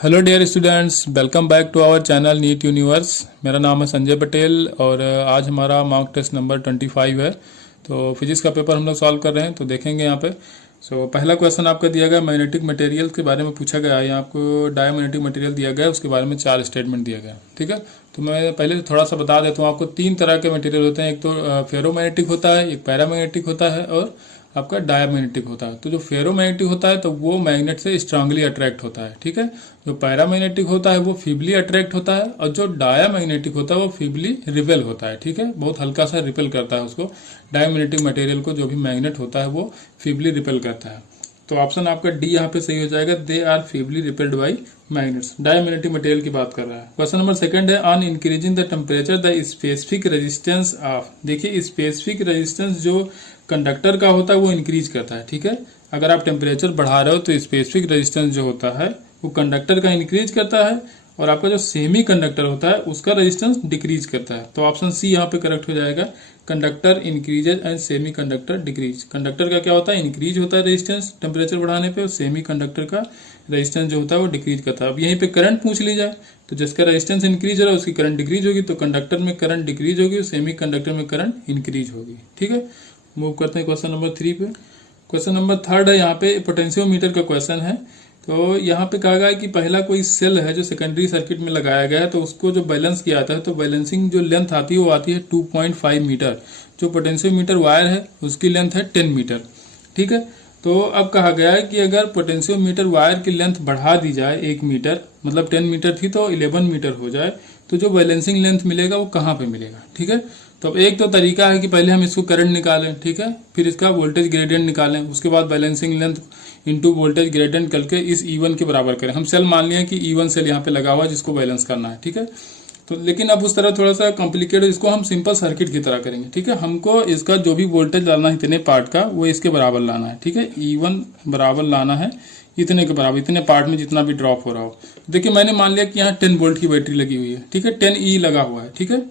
Hello dear students, welcome back to our channel NEET universe. मेरा नाम है संजय पटेल और आज हमारा मॉक टेस्ट नंबर 25 है। तो फिजिक्स का पेपर हम लोग सॉल्व कर रहे हैं, तो देखेंगे यहाँ पे। पहला क्वेश्चन आपका दिया गया मैग्नेटिक मटेरियल के बारे में पूछा गया है। यहाँ आपको डायमैग्नेटिक मटेरियल दिया गया है, उसके बारे में 4 स्टेटमेंट दिया गया है। ठीक है, तो मैं पहले थोड़ा सा बता देता हूँ आपको। 3 तरह के मटेरियल होते हैं, एक तो फेरोमैग्नेटिक होता है, एक पैरामैग्नेटिक होता है और आपका डायमैग्नेटिक होता है। तो जो फेरोमैग्नेटिक होता है तो वो मैग्नेट से स्ट्रांगली अट्रैक्ट होता है। ठीक है, जो पैरामैग्नेटिक होता है वो फीबली अट्रैक्ट होता है और जो डायमैग्नेटिक होता है वो फीबली रिपेल होता है। ठीक है, बहुत हल्का सा रिपेल करता है उसको। डायमैग्नेटिक मटेरियल को जो भी मैग्नेट होता है वो फीबली रिपेल करता है। तो ऑप्शन आपका डी यहाँ पे सही हो जाएगा, they are feebly repelled by magnets. Diamagnetic material की बात कर रहा है। क्वेश्चन नंबर सेकंड है, on increasing the temperature the specific resistance of. देखिए, स्पेसिफिक रेजिस्टेंस जो कंडक्टर का होता है वो इंक्रीज करता है। ठीक है, अगर आप टेम्परेचर बढ़ा रहे हो तो स्पेसिफिक रेजिस्टेंस जो होता है वो कंडक्टर का इंक्रीज करता है और आपका जो सेमी कंडक्टर होता है उसका रेजिस्टेंस डिक्रीज करता है। तो ऑप्शन सी यहाँ पे करेक्ट हो जाएगा, conductor increases and semi conductor decrease. Conductor का क्या होता है, इंक्रीज होता है रेजिस्टेंस टेम्परेचर बढ़ाने पे, और सेमी कंडक्टर का रेजिस्टेंस जो होता है वो डिक्रीज करता है। अब यहीं पे करंट पूछ ली जाए तो जिसका रेजिस्टेंस इंक्रीज हो रहा है उसकी करंट डिक्रीज होगी, तो कंडक्टर में करंट डिक्रीज होगी, सेमी कंडक्टर में करंट इंक्रीज होगी। ठीक है, मूव करते हैं क्वेश्चन नंबर 3 पे। क्वेश्चन नंबर 3 है, यहाँ पे पोटेंशियोमीटर का क्वेश्चन है। तो यहाँ पे कहा गया है कि पहला कोई सेल है जो सेकेंडरी सर्किट में लगाया गया है, तो उसको जो बैलेंस किया जाता है तो बैलेंसिंग जो लेंथ आती है वो आती है 2.5 मीटर। जो पोटेंशियोमीटर वायर है उसकी लेंथ है 10 मीटर। ठीक है, तो अब कहा गया है कि अगर पोटेंशियोमीटर वायर की लेंथ बढ़ा दी जाए 1 मीटर, मतलब 10 मीटर थी तो 11 मीटर हो जाए, तो जो बैलेंसिंग लेंथ मिलेगा वो कहाँ पे मिलेगा। ठीक है, तो अब एक तो तरीका है कि पहले हम इसको करंट निकालें, ठीक है, फिर इसका वोल्टेज ग्रेडियंट निकालें, उसके बाद balancing length into voltage gradient करके इस E1 के बराबर करें। हम सेल मान लिया कि E1 सेल यहाँ पे लगा हुआ है जिसको बैलेंस करना है। ठीक है, तो लेकिन अब उस तरह थोड़ा सा कॉम्प्लिकेटेड, इसको हम सिंपल सर्किट की तरह करेंगे। ठीक है, हमको इसका जो भी वोल्टेज लाना है इतने पार्ट का वो इसके बराबर लाना है। ठीक है, E1 बराबर लाना है इतने के बराबर, इतने पार्ट में जितना भी ड्रॉप हो रहा हो। देखिए, मैंने मान लिया कि यहाँ 10 वोल्ट की बैटरी लगी हुई है। ठीक है, 10E लगा हुआ है। ठीक है,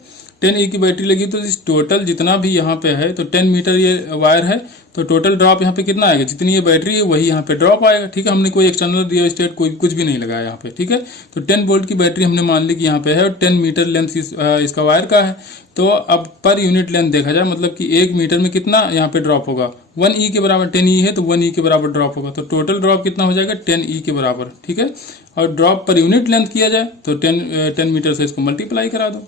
10E की बैटरी लगी, तो इस टोटल जितना भी यहाँ पे है, तो 10 मीटर ये वायर है, तो टोटल ड्रॉप यहाँ पे कितना आएगा, जितनी ये बैटरी है वही यहाँ पे ड्रॉप आएगा। ठीक है, हमने कोई एक्सटर्नल रियोस्टेट कोई कुछ भी नहीं लगाया यहाँ पे। ठीक है, तो 10 वोल्ट की बैटरी हमने मान ली कि यहाँ पे है और 10 मीटर लेंथ इसका वायर का है। तो अब पर यूनिट लेंथ देखा जाए, मतलब कि 1 मीटर में कितना यहाँ पे ड्रॉप होगा, 1E के बराबर। 10E है तो 1E के बराबर ड्रॉप होगा, तो टोटल ड्रॉप कितना हो जाएगा, 10E के बराबर। ठीक है, और ड्रॉप पर यूनिट लेंथ किया जाए तो 10 मीटर से इसको मल्टीप्लाई करा दो,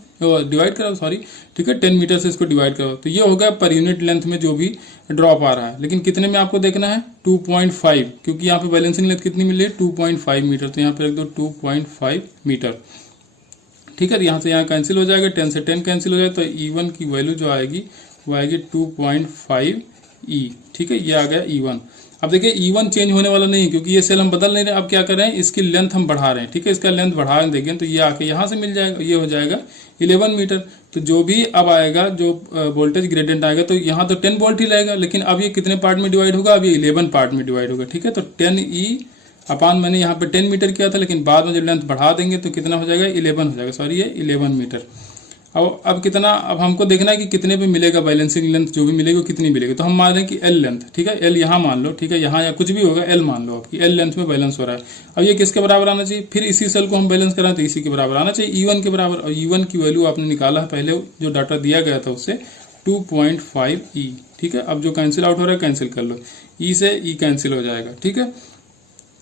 डिवाइड करा दो, सॉरी। ठीक है, 10 मीटर से इसको डिवाइड करो, तो ये होगा पर यूनिट लेंथ में जो भी ड्रॉप आ रहा है। लेकिन कितने में आपको देखना है, 2.5, क्योंकि यहाँ पे बैलेंसिंग लेंथ कितनी मिली है, 2.5 मीटर। तो यहाँ पे रख दो 2.5 मीटर। ठीक है, तो यहाँ से यहाँ कैंसिल हो जाएगा, 10 से 10 कैंसिल हो जाएगा, तो E1 की वैल्यू जो आएगी वो आएगी 2.5E। ठीक है, ये आ गया E1। अब देखिए, E1 चेंज होने वाला नहीं, क्योंकि ये सेल हम बदल नहीं रहे। अब क्या कर रहे हैं, इसकी लेंथ हम बढ़ा रहे हैं। ठीक है, इसका लेंथ बढ़ा देंगे तो ये आके यहाँ से मिल जाएगा, ये हो जाएगा 11 मीटर। तो जो भी अब आएगा, जो वोल्टेज ग्रेडियंट आएगा, तो यहाँ तो 10 वोल्ट ही लगेगा, लेकिन अब ये कितने पार्ट में डिवाइड होगा, अब ये 11 पार्ट में डिवाइड होगा। ठीक है, तो 10E अपान, मैंने यहाँ पे 10 मीटर किया था, लेकिन बाद में जब लेंथ बढ़ा देंगे तो कितना हो जाएगा, 11 हो जाएगा, सॉरी, ये 11 मीटर। अब कितना, अब हमको देखना है कि कितने पे मिलेगा बैलेंसिंग लेंथ, जो भी मिलेगी वो कितनी मिलेगी। तो हम मान रहे हैं कि L लेंथ। ठीक है, L यहाँ मान लो। ठीक है, यहाँ या कुछ भी होगा, L मान लो आपकी L लेंथ में बैलेंस हो रहा है। अब ये किसके बराबर आना चाहिए, फिर इसी सेल को हम बैलेंस कराएं तो इसी के बराबर आना चाहिए, E1 के बराबर। और E1 की वैल्यू आपने निकाला है पहले, जो डाटा दिया गया था उससे, 2.5E। ठीक है, अब जो कैंसिल आउट हो रहा है कैंसिल कर लो, E से E कैंसिल हो जाएगा। ठीक है,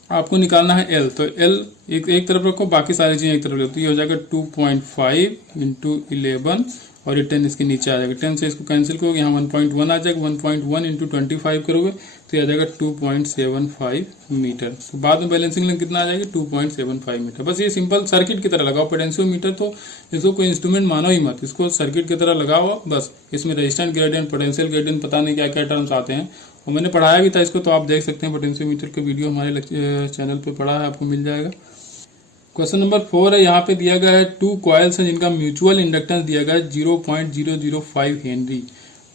आपको निकालना है L, तो L एक तरफ रखो, बाकी सारी चीजें एक तरफ रखो, तो ये हो जाएगा 2.5 इंटू 11, और ये 10 इसके नीचे आ जाएगा। 10 से इसको कैंसिल करोगे, यहाँ 1.1 आ जाएगा, 1.1 इंटू 25 करोगे तो ये आ जाएगा 2.75 मीटर। तो बाद में बैलेंसिंग लेंथ कितना आ जाएगी, 2.75 मीटर। बस ये सिंपल सर्किट की तरह लगाओ पोटेंशियोमीटर, तो इसको कोई इंस्ट्रूमेंट मानो ही मत, इसको सर्किट की तरह लगाओ बस। इसमें रेजिस्टेंस ग्रेडियंट, पोटेंशियल ग्रेडियंट, पता नहीं क्या क्या टर्म्स आते हैं, और मैंने पढ़ाया भी था इसको, तो आप देख सकते हैं पोटेंशियोमीटर के वीडियो हमारे चैनल पे पढ़ा है, आपको मिल जाएगा। क्वेश्चन नंबर 4 है, यहाँ पे दिया गया है 2 कॉइल्स हैं जिनका म्यूचुअल इंडक्टेंस दिया गया है 0.005 हेनरी।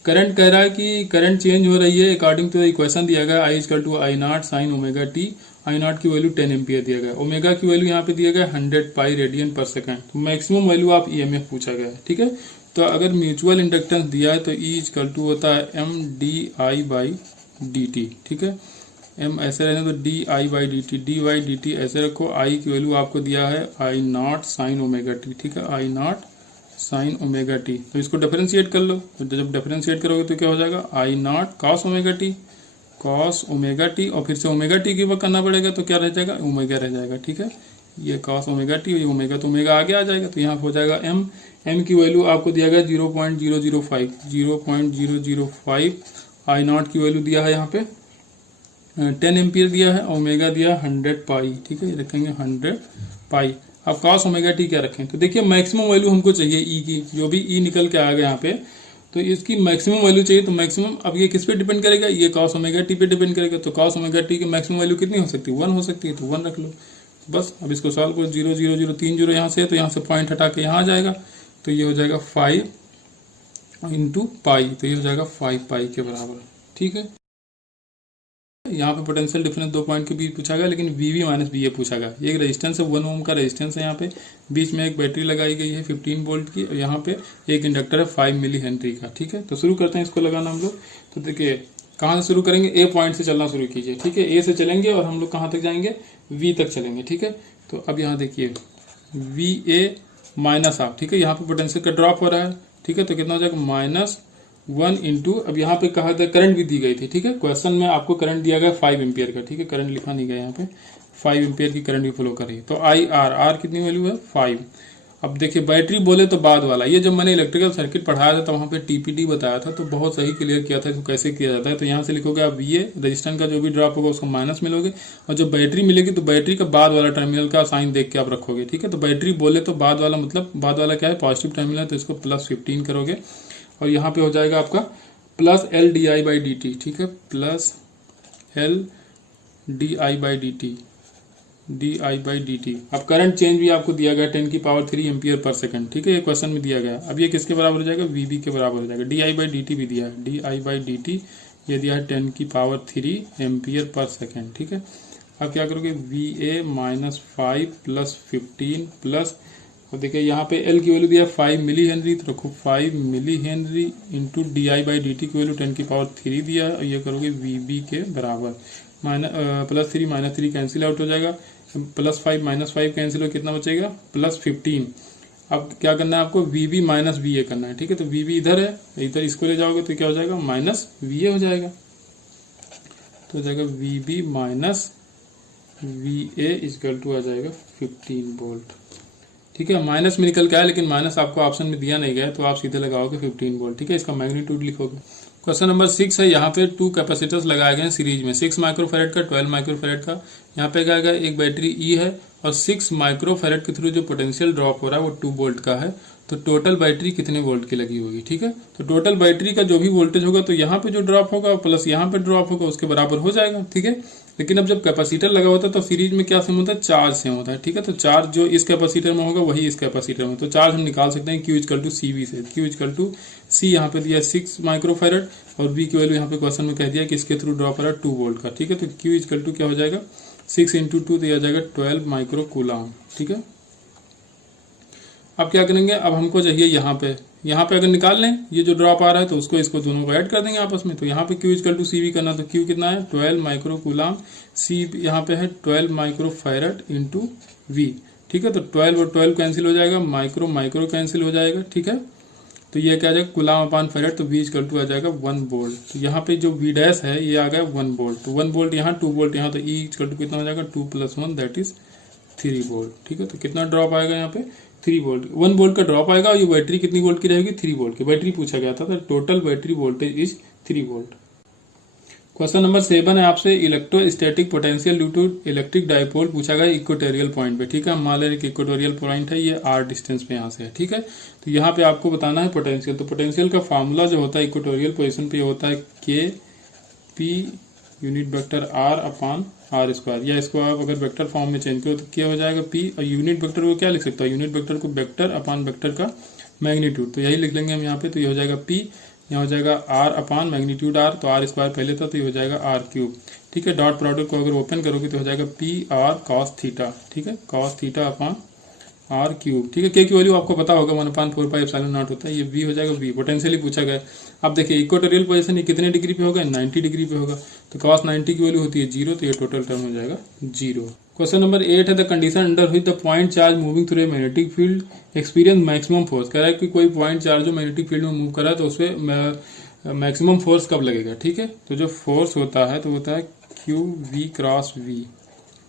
करंट कह रहा है कि करंट चेंज हो रही है अकॉर्डिंग टू इक्वेशन दिया गया I = I0 sin omega T. I0 की वैल्यू 10 एम्पियर दिया गया, ओमेगा की वैल्यू यहाँ पे दिया गया 100 पाई रेडियन पर सेकंड। तो मैक्सिमम वैल्यू आप EMF पूछा गया है। ठीक है, तो अगर म्यूचुअल इंडक्टेंस दिया है तो E = होता है MdI/dt। ठीक है, m ऐसे रहने तो D i by d T ऐसे रखो। i की वैल्यू आपको दिया है आई नॉट साइन ओमेगा टी, ठीक है, आई नॉट साइन ओमेगा टी। तो इसको डिफरेंशिएट कर लो, तो जब डिफरेंशिएट करोगे तो क्या हो जाएगा, I nought cos omega t, cos omega t, और फिर से ओमेगा टी की वर्क करना पड़ेगा तो क्या रह जाएगा, ओमेगा रह जाएगा, ठीक है। ये कॉस ओमेगा टी, ये ओमेगा, तो ओमेगा आगे आ जाएगा, तो यहाँ हो जाएगा m की वैल्यू आपको दिया गया 0.005 आई नॉट की वैल्यू दिया है यहाँ पे 10 एम्पियर दिया है, ओमेगा दिया 100 पाई, ठीक है, ये रखेंगे 100 पाई। अब कॉस ओमेगा टी क्या रखें, तो देखिए मैक्सिमम वैल्यू हमको चाहिए ई की, जो भी ई निकल के आ गया यहाँ पे, तो इसकी मैक्सिमम वैल्यू चाहिए। तो मैक्सिमम अब ये किस पे डिपेंड करेगा, ये कॉस ओमेगा टी पे डिपेंड करेगा। तो कॉस ओमेगा टी की मैक्सिमम वैल्यू कितनी हो सकती है, 1 हो सकती है, तो 1 रख लो बस। अब इसको सॉल्व करो, 0 0 0 3 0 यहाँ से है, तो यहाँ से पॉइंट हटा के यहाँ आ जाएगा, तो ये हो जाएगा 5 इंटू पाई, तो ये हो जाएगा 5 पाई के बराबर, ठीक है। यहाँ पे पोटेंशियल डिफरेंस 2 पॉइंट के बीच पूछा गया, लेकिन वीवी माइनस वी ए पूछा गया। ये एक रेजिस्टेंस है, 1 ओम का रेजिस्टेंस है, यहाँ पे बीच में एक बैटरी लगाई गई है 15 वोल्ट की, और यहाँ पे एक इंडक्टर है 5 मिली हेनरी का, ठीक है। तो शुरू करते हैं इसको लगाना हम लोग। तो देखिए कहाँ से शुरू करेंगे, ए पॉइंट से चलना शुरू कीजिए, ठीक है। ए से चलेंगे और हम लोग कहाँ तक जाएंगे, वी तक चलेंगे, ठीक है। तो अब यहाँ देखिए वी ए माइनस आप, ठीक है, यहाँ पे पोटेंशियल का ड्रॉप हो रहा है, ठीक है। तो कितना हो जाएगा, -1 इंटू, अब यहाँ पे कहा था करंट भी दी गई थी, ठीक है। क्वेश्चन में आपको करंट दिया गया 5 एम्पियर का, ठीक है, करंट लिखा नहीं गया यहाँ पे, 5 एम्पियर की करंट भी फ्लो कर रही है। तो आई आर कितनी वैल्यू है, 5। अब देखिए बैटरी बोले तो बाद वाला, ये जब मैंने इलेक्ट्रिकल सर्किट पढ़ाया था तो वहाँ पे टीपीडी बताया था, तो बहुत सही क्लियर किया था इसको कैसे किया जाता है। तो यहाँ से लिखोगे आप वी ए, रजिस्टेंस का जो भी ड्रॉप होगा उसको माइनस मिलोगे, और जब बैटरी मिलेगी तो बैटरी का बाद वाला टर्मिनल का साइन देख के आप रखोगे, ठीक है। तो बैटरी बोले तो बाद वाला, मतलब बाद वाला क्या है, पॉजिटिव टर्मिनल है, तो इसको +15 करोगे, और यहाँ पे हो जाएगा आपका plus L D i by d T, ठीक है, plus L D i by d T, D i by d T. अब करंट चेंज भी आपको दिया गया 10⁻³ एम्पियर पर सेकंड, ठीक है, ये क्वेश्चन में दिया गया। अब ये किसके बराबर हो जाएगा, वीबी के बराबर हो जाएगा। D i by d T भी दिया है, D i by d T ये दिया है 10⁻³ एम्पियर पर सेकंड, ठीक है। अब क्या करोगे, वी ए -5 + 15 प्लस, और देखिए यहाँ पे एल की वैल्यू दिया 5 मिली हेनरी, तो रखो 5 milli henry into d i by d t की वैल्यू 10⁻³ दिया है, और ये करोगे वीबी के बराबर। +3 -3 कैंसिल आउट हो जाएगा, +5 -5 कैंसिल हो, कितना बचेगा, +15। अब क्या करना है आपको, वीबी माइनस वी ए करना है, ठीक है। तो वीबी इधर है, इधर इसको ले जाओगे तो क्या हो जाएगा, -VA हो जाएगा, तो हो जाएगा VB minus VA equal to आ जाएगा 15 वोल्ट, ठीक है। माइनस में निकल के आया, लेकिन माइनस आपको ऑप्शन में दिया नहीं गया, तो आप सीधे लगाओगे 15 वोल्ट, ठीक है। इसका मैग्नीट्यूड लिखोगे। क्वेश्चन नंबर 6 है, यहाँ पे 2 कैपेसिटर्स लगाए गए हैं सीरीज में, 6 माइक्रोफेरेड का, 12 माइक्रोफेरेड का। यहाँ पे क्या है, एक बैटरी ई है, और 6 माइक्रोफेरेड के थ्रू जो पोटेंशियल ड्रॉप हो रहा है वो 2 वोल्ट का है। तो टोटल बैटरी कितने वोल्ट की लगी होगी, ठीक है। तो टोटल बैटरी का जो भी वोल्टेज होगा, तो यहाँ पे जो ड्रॉप होगा प्लस यहाँ पे ड्रॉप होगा, उसके बराबर हो जाएगा, ठीक है। लेकिन अब जब कैपेसिटर लगा होता है तो सीरीज में क्या सेम होता है, चार्ज सेम होता है, ठीक है। तो चार्ज जो इस कैपेसिटर में होगा वही इस कैपेसिटर में, तो चार्ज हम निकाल सकते हैं Q = CV से। Q = C यहाँ पे दिया 6 माइक्रोफेरेड, और V की वैल्यू यहाँ पे क्वेश्चन में कह दिया कि इसके थ्रू ड्रॉप आ रहा है 2 वोल्ट का, ठीक है। तो Q = क्या हो जाएगा, 6 × 2 दिया जाएगा 12 माइक्रो कूलम, ठीक है। अब क्या करेंगे, अब हमको चाहिए यहाँ पे अगर निकाल लें ये जो ड्रॉप आ रहा है, तो उसको इसको दोनों को ऐड कर देंगे आपस में। तो यहाँ पे Q = CV करना, तो Q कितना है, 12 माइक्रो कूलम, C यहाँ पे है 12 माइक्रोफेरेड इंटू V, ठीक है। तो 12 और 12 कैंसिल हो जाएगा, माइक्रो कैंसिल हो जाएगा, ठीक है। तो ये क्या आ जाएगा, कूलम/फेरेड, तो V = आ जाएगा 1 वोल्ट। तो यहाँ पे जो V डैश है ये आ गया 1 वोल्ट, तो 1 वोल्ट यहाँ, 2 वोल्ट यहाँ, तो E = कितना हो जाएगा, 2 + 1 दैट इज 3 वोल्ट, ठीक है। तो कितना ड्रॉप आएगा यहाँ पे, 3 वोल्ट, 1 वोल्ट का ड्रॉप आएगा, और ये बैटरी कितनी वोल्ट की रहेगी, 3 वोल्ट की बैटरी पूछा गया था। तो total battery voltage is 3 volt. Question number 7 है आपसे, electrostatic potential due to electric dipole पूछा गया इक्वेटोरियल पॉइंट पे, ठीक है। मान लें कि इक्वेटोरियल पॉइंट है, ये r डिस्टेंस पे यहाँ से है, ठीक है। तो यहाँ पे आपको बताना है पोटेंशियल। तो पोटेंशियल का फार्मूला जो होता है इक्वेटोरियल पोजिशन पे होता है KP यूनिट वेक्टर R/r², या इसको आप अगर वेक्टर फॉर्म में चेंज करो तो क्या हो जाएगा P, और यूनिट वेक्टर को क्या लिख सकता है, यूनिट वेक्टर को वेक्टर का मैग्नीट्यूड, तो यही लिख लेंगे हम यहाँ पे। तो ये हो जाएगा P, यहाँ हो जाएगा R/मैग्नीट्यूड R, तो r² पहले था, तो ये हो जाएगा r³, ठीक है। डॉट प्रोडक्ट को अगर ओपन करोगे तो हो जाएगा PR cos θ, ठीक है, cos θ/r², आर क्यूब, ठीक है। के की वैल्यू आपको पता होगा 1/4πε0 होता है, ये वी हो जाएगा वी, पोटेंशियली पूछा गया। अब देखिए इक्वेटोरियल पोजीशन ये कितने डिग्री पे होगा, 90 डिग्री पे होगा, तो cos 90 की वैल्यू होती है 0, तो ये टोटल टर्म हो जाएगा 0। क्वेश्चन नंबर 8 है the condition under which the point charge moving through a magnetic field experience maximum force. कह रहा है कि कोई पॉइंट चार्ज जो मैग्नेटिक फील्ड में मूव कर रहा है तो उसपे मैक्सिमम फोर्स कब लगेगा, ठीक है। तो जो फोर्स होता है तो होता है क्यू वी क्रॉस वी,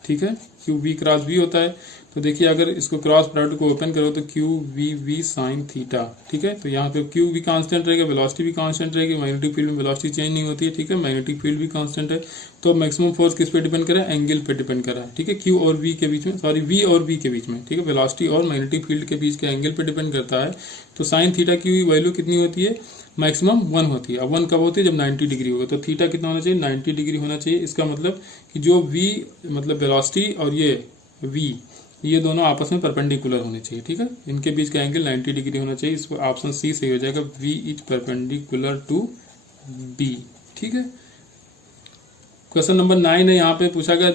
ठीक है, क्यू वी क्रॉस वी होता है। तो देखिए अगर इसको क्रॉस प्रोडक्ट को ओपन करो तो q v v sine theta, ठीक है। तो यहाँ पे क्यू भी कांस्टेंट रहेगा, वेलोसिटी भी कांस्टेंट रहेगी, मैग्नेटिक फील्ड में वेलोसिटी चेंज नहीं होती है, ठीक है, मैग्नेटिक फील्ड भी कांस्टेंट है। तो मैक्सिमम फोर्स किस पे डिपेंड कर रहा है, एंगल पे डिपेंड कर रहा है, ठीक है, क्यू और वी के बीच में, सॉरी वी और वी के बीच में, ठीक है, वेलोसिटी और मैग्नेटिक फील्ड के बीच के एंगल पे डिपेंड करता है। तो साइन थीटा की वैल्यू कितनी होती है, मैक्सिमम 1 होती है। अब 1 कब होती है, जब 90 डिग्री होगा। तो थीटा कितना होना चाहिए, 90 डिग्री होना चाहिए। इसका मतलब कि जो वी मतलब वेलोसिटी और ये वी, ये दोनों आपस में परपेंडिकुलर होने चाहिए, ठीक है, इनके बीच का एंगल 90 डिग्री होना चाहिए। इसको ऑप्शन सी सही हो जाएगा, v is perpendicular to B, ठीक है। क्वेश्चन नंबर 9 है, यहाँ पे पूछा गया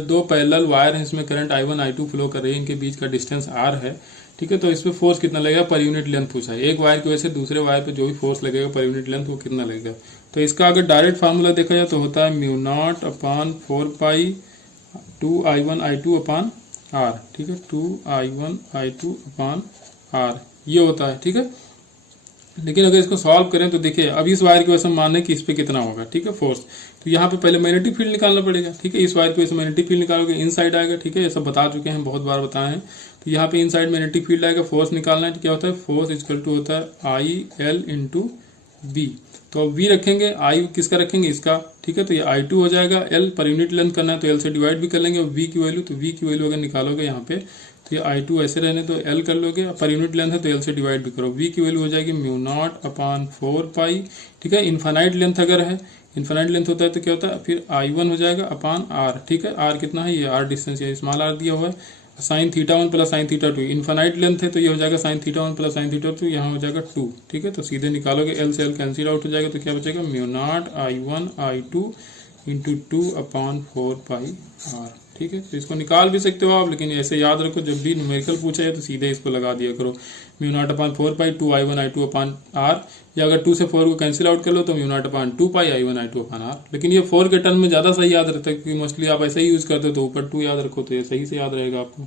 दो पैरेलल वायर हैं, इसमें करंट I1 I2 फ्लो कर रही है, इनके बीच का डिस्टेंस R है, ठीक है। तो इस पे फोर्स कितना लगेगा पर यूनिट लेंथ पूछा है। एक वायर की वजह से दूसरे वायर पे जो भी फोर्स लगेगा पर यूनिट लेंथ वो कितना लगेगा। तो इसका अगर डायरेक्ट फार्मूला देखा जाए तो होता है μ0/4π 2I1 I2 अपॉन R, ठीक है, 2I1 I2 अपॉन R ये होता है, ठीक है। लेकिन अगर इसको सॉल्व करें तो देखिए अब इस वायर की वजह से मान लें कि इस पे कितना होगा, ठीक है, फोर्स। तो यहाँ पे पहले मैग्नेटिक फील्ड निकालना पड़ेगा, ठीक है। इस वायर की वजह से मैग्नेटिक फील्ड निकालोगे इन साइड आएगा, ठीक है, ये सब बता चुके हैं, बहुत बार बताए हैं। तो यहाँ पे इन साइड मैग्नेटिक फील्ड आएगा, फोर्स निकालना है तो क्या होता है, फोर्स इक्वल टू होता है IL इंटू बी। तो अब वी रखेंगे, आई किसका रखेंगे, इसका, ठीक है। तो ये I2 हो जाएगा, L पर यूनिट लेंथ करना है तो L से डिवाइड भी कर लेंगे, और V की वैल्यू, तो V की वैल्यू अगर निकालोगे यहाँ पे तो ये I2 ऐसे रहने तो L कर लोगे, पर यूनिट लेंथ है तो L से डिवाइड भी करो। V की वैल्यू हो जाएगी μ0/4π, ठीक है। इन्फानाइट लेंथ अगर है, इन्फानाइट लेंथ होता है तो क्या होता है, फिर I1 हो जाएगा अपॉन R, ठीक है। R कितना है, ये R डिस्टेंस है, स्मॉल r दिया हुआ है। Sine theta 1 plus sine theta 2, infinite length है तो ये हो जाएगा sine theta 1 plus sine theta 2, यहाँ हो जाएगा 2, ठीक है। तो सीधे निकालोगे, L से L कैंसिल आउट हो जाएगा, तो क्या बचेगा μ0I1 I2 इंटू 2/4πR, ठीक है। तो इसको निकाल भी सकते हो आप, लेकिन ऐसे याद रखो जब भी न्यूमेरिकल पूछा है तो सीधे इसको लगा दिया करो, μ0/4π 2I1 I2 अपॉन R, या अगर 2 से 4 को कैंसिल आउट कर लो तो μ0/2πI1 I2 अपॉन R। लेकिन ये 4 के टर्म में ज्यादा सही याद रहता है, क्योंकि मोस्टली आप ऐसे ही यूज करते हो, तो ऊपर 2 याद रखो तो ये सही से याद रहेगा आपको।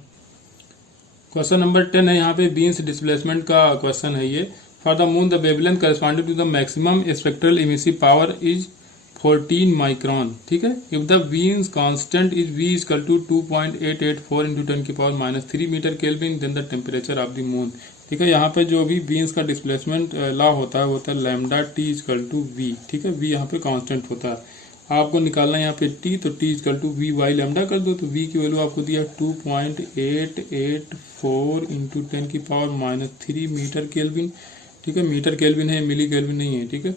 क्वेश्चन नंबर 10 है, यहाँ पे बीन्स डिस्प्लेसमेंट का क्वेश्चन है ये। For the moon the wavelength corresponding to the maximum spectral emissive power is 14 micron, ठीक है। If the Wien's constant is V equal to 2.884 into 10⁻³ metre kelvin, then the temperature of the moon, ठीक है। यहाँ पे जो भी beans का displacement law होता है वो होता है lambda T equal to V, ठीक है। V यहाँ पे कांस्टेंट होता है, आपको निकालना है यहाँ पे T, तो T equal to V by lambda कर दो, तो V की वैल्यू आपको दिया 2.884 इंटू 10⁻³ मीटर केल्विन, ठीक है। मीटर केल्विन है, मिली केल्विन नहीं है, ठीक है।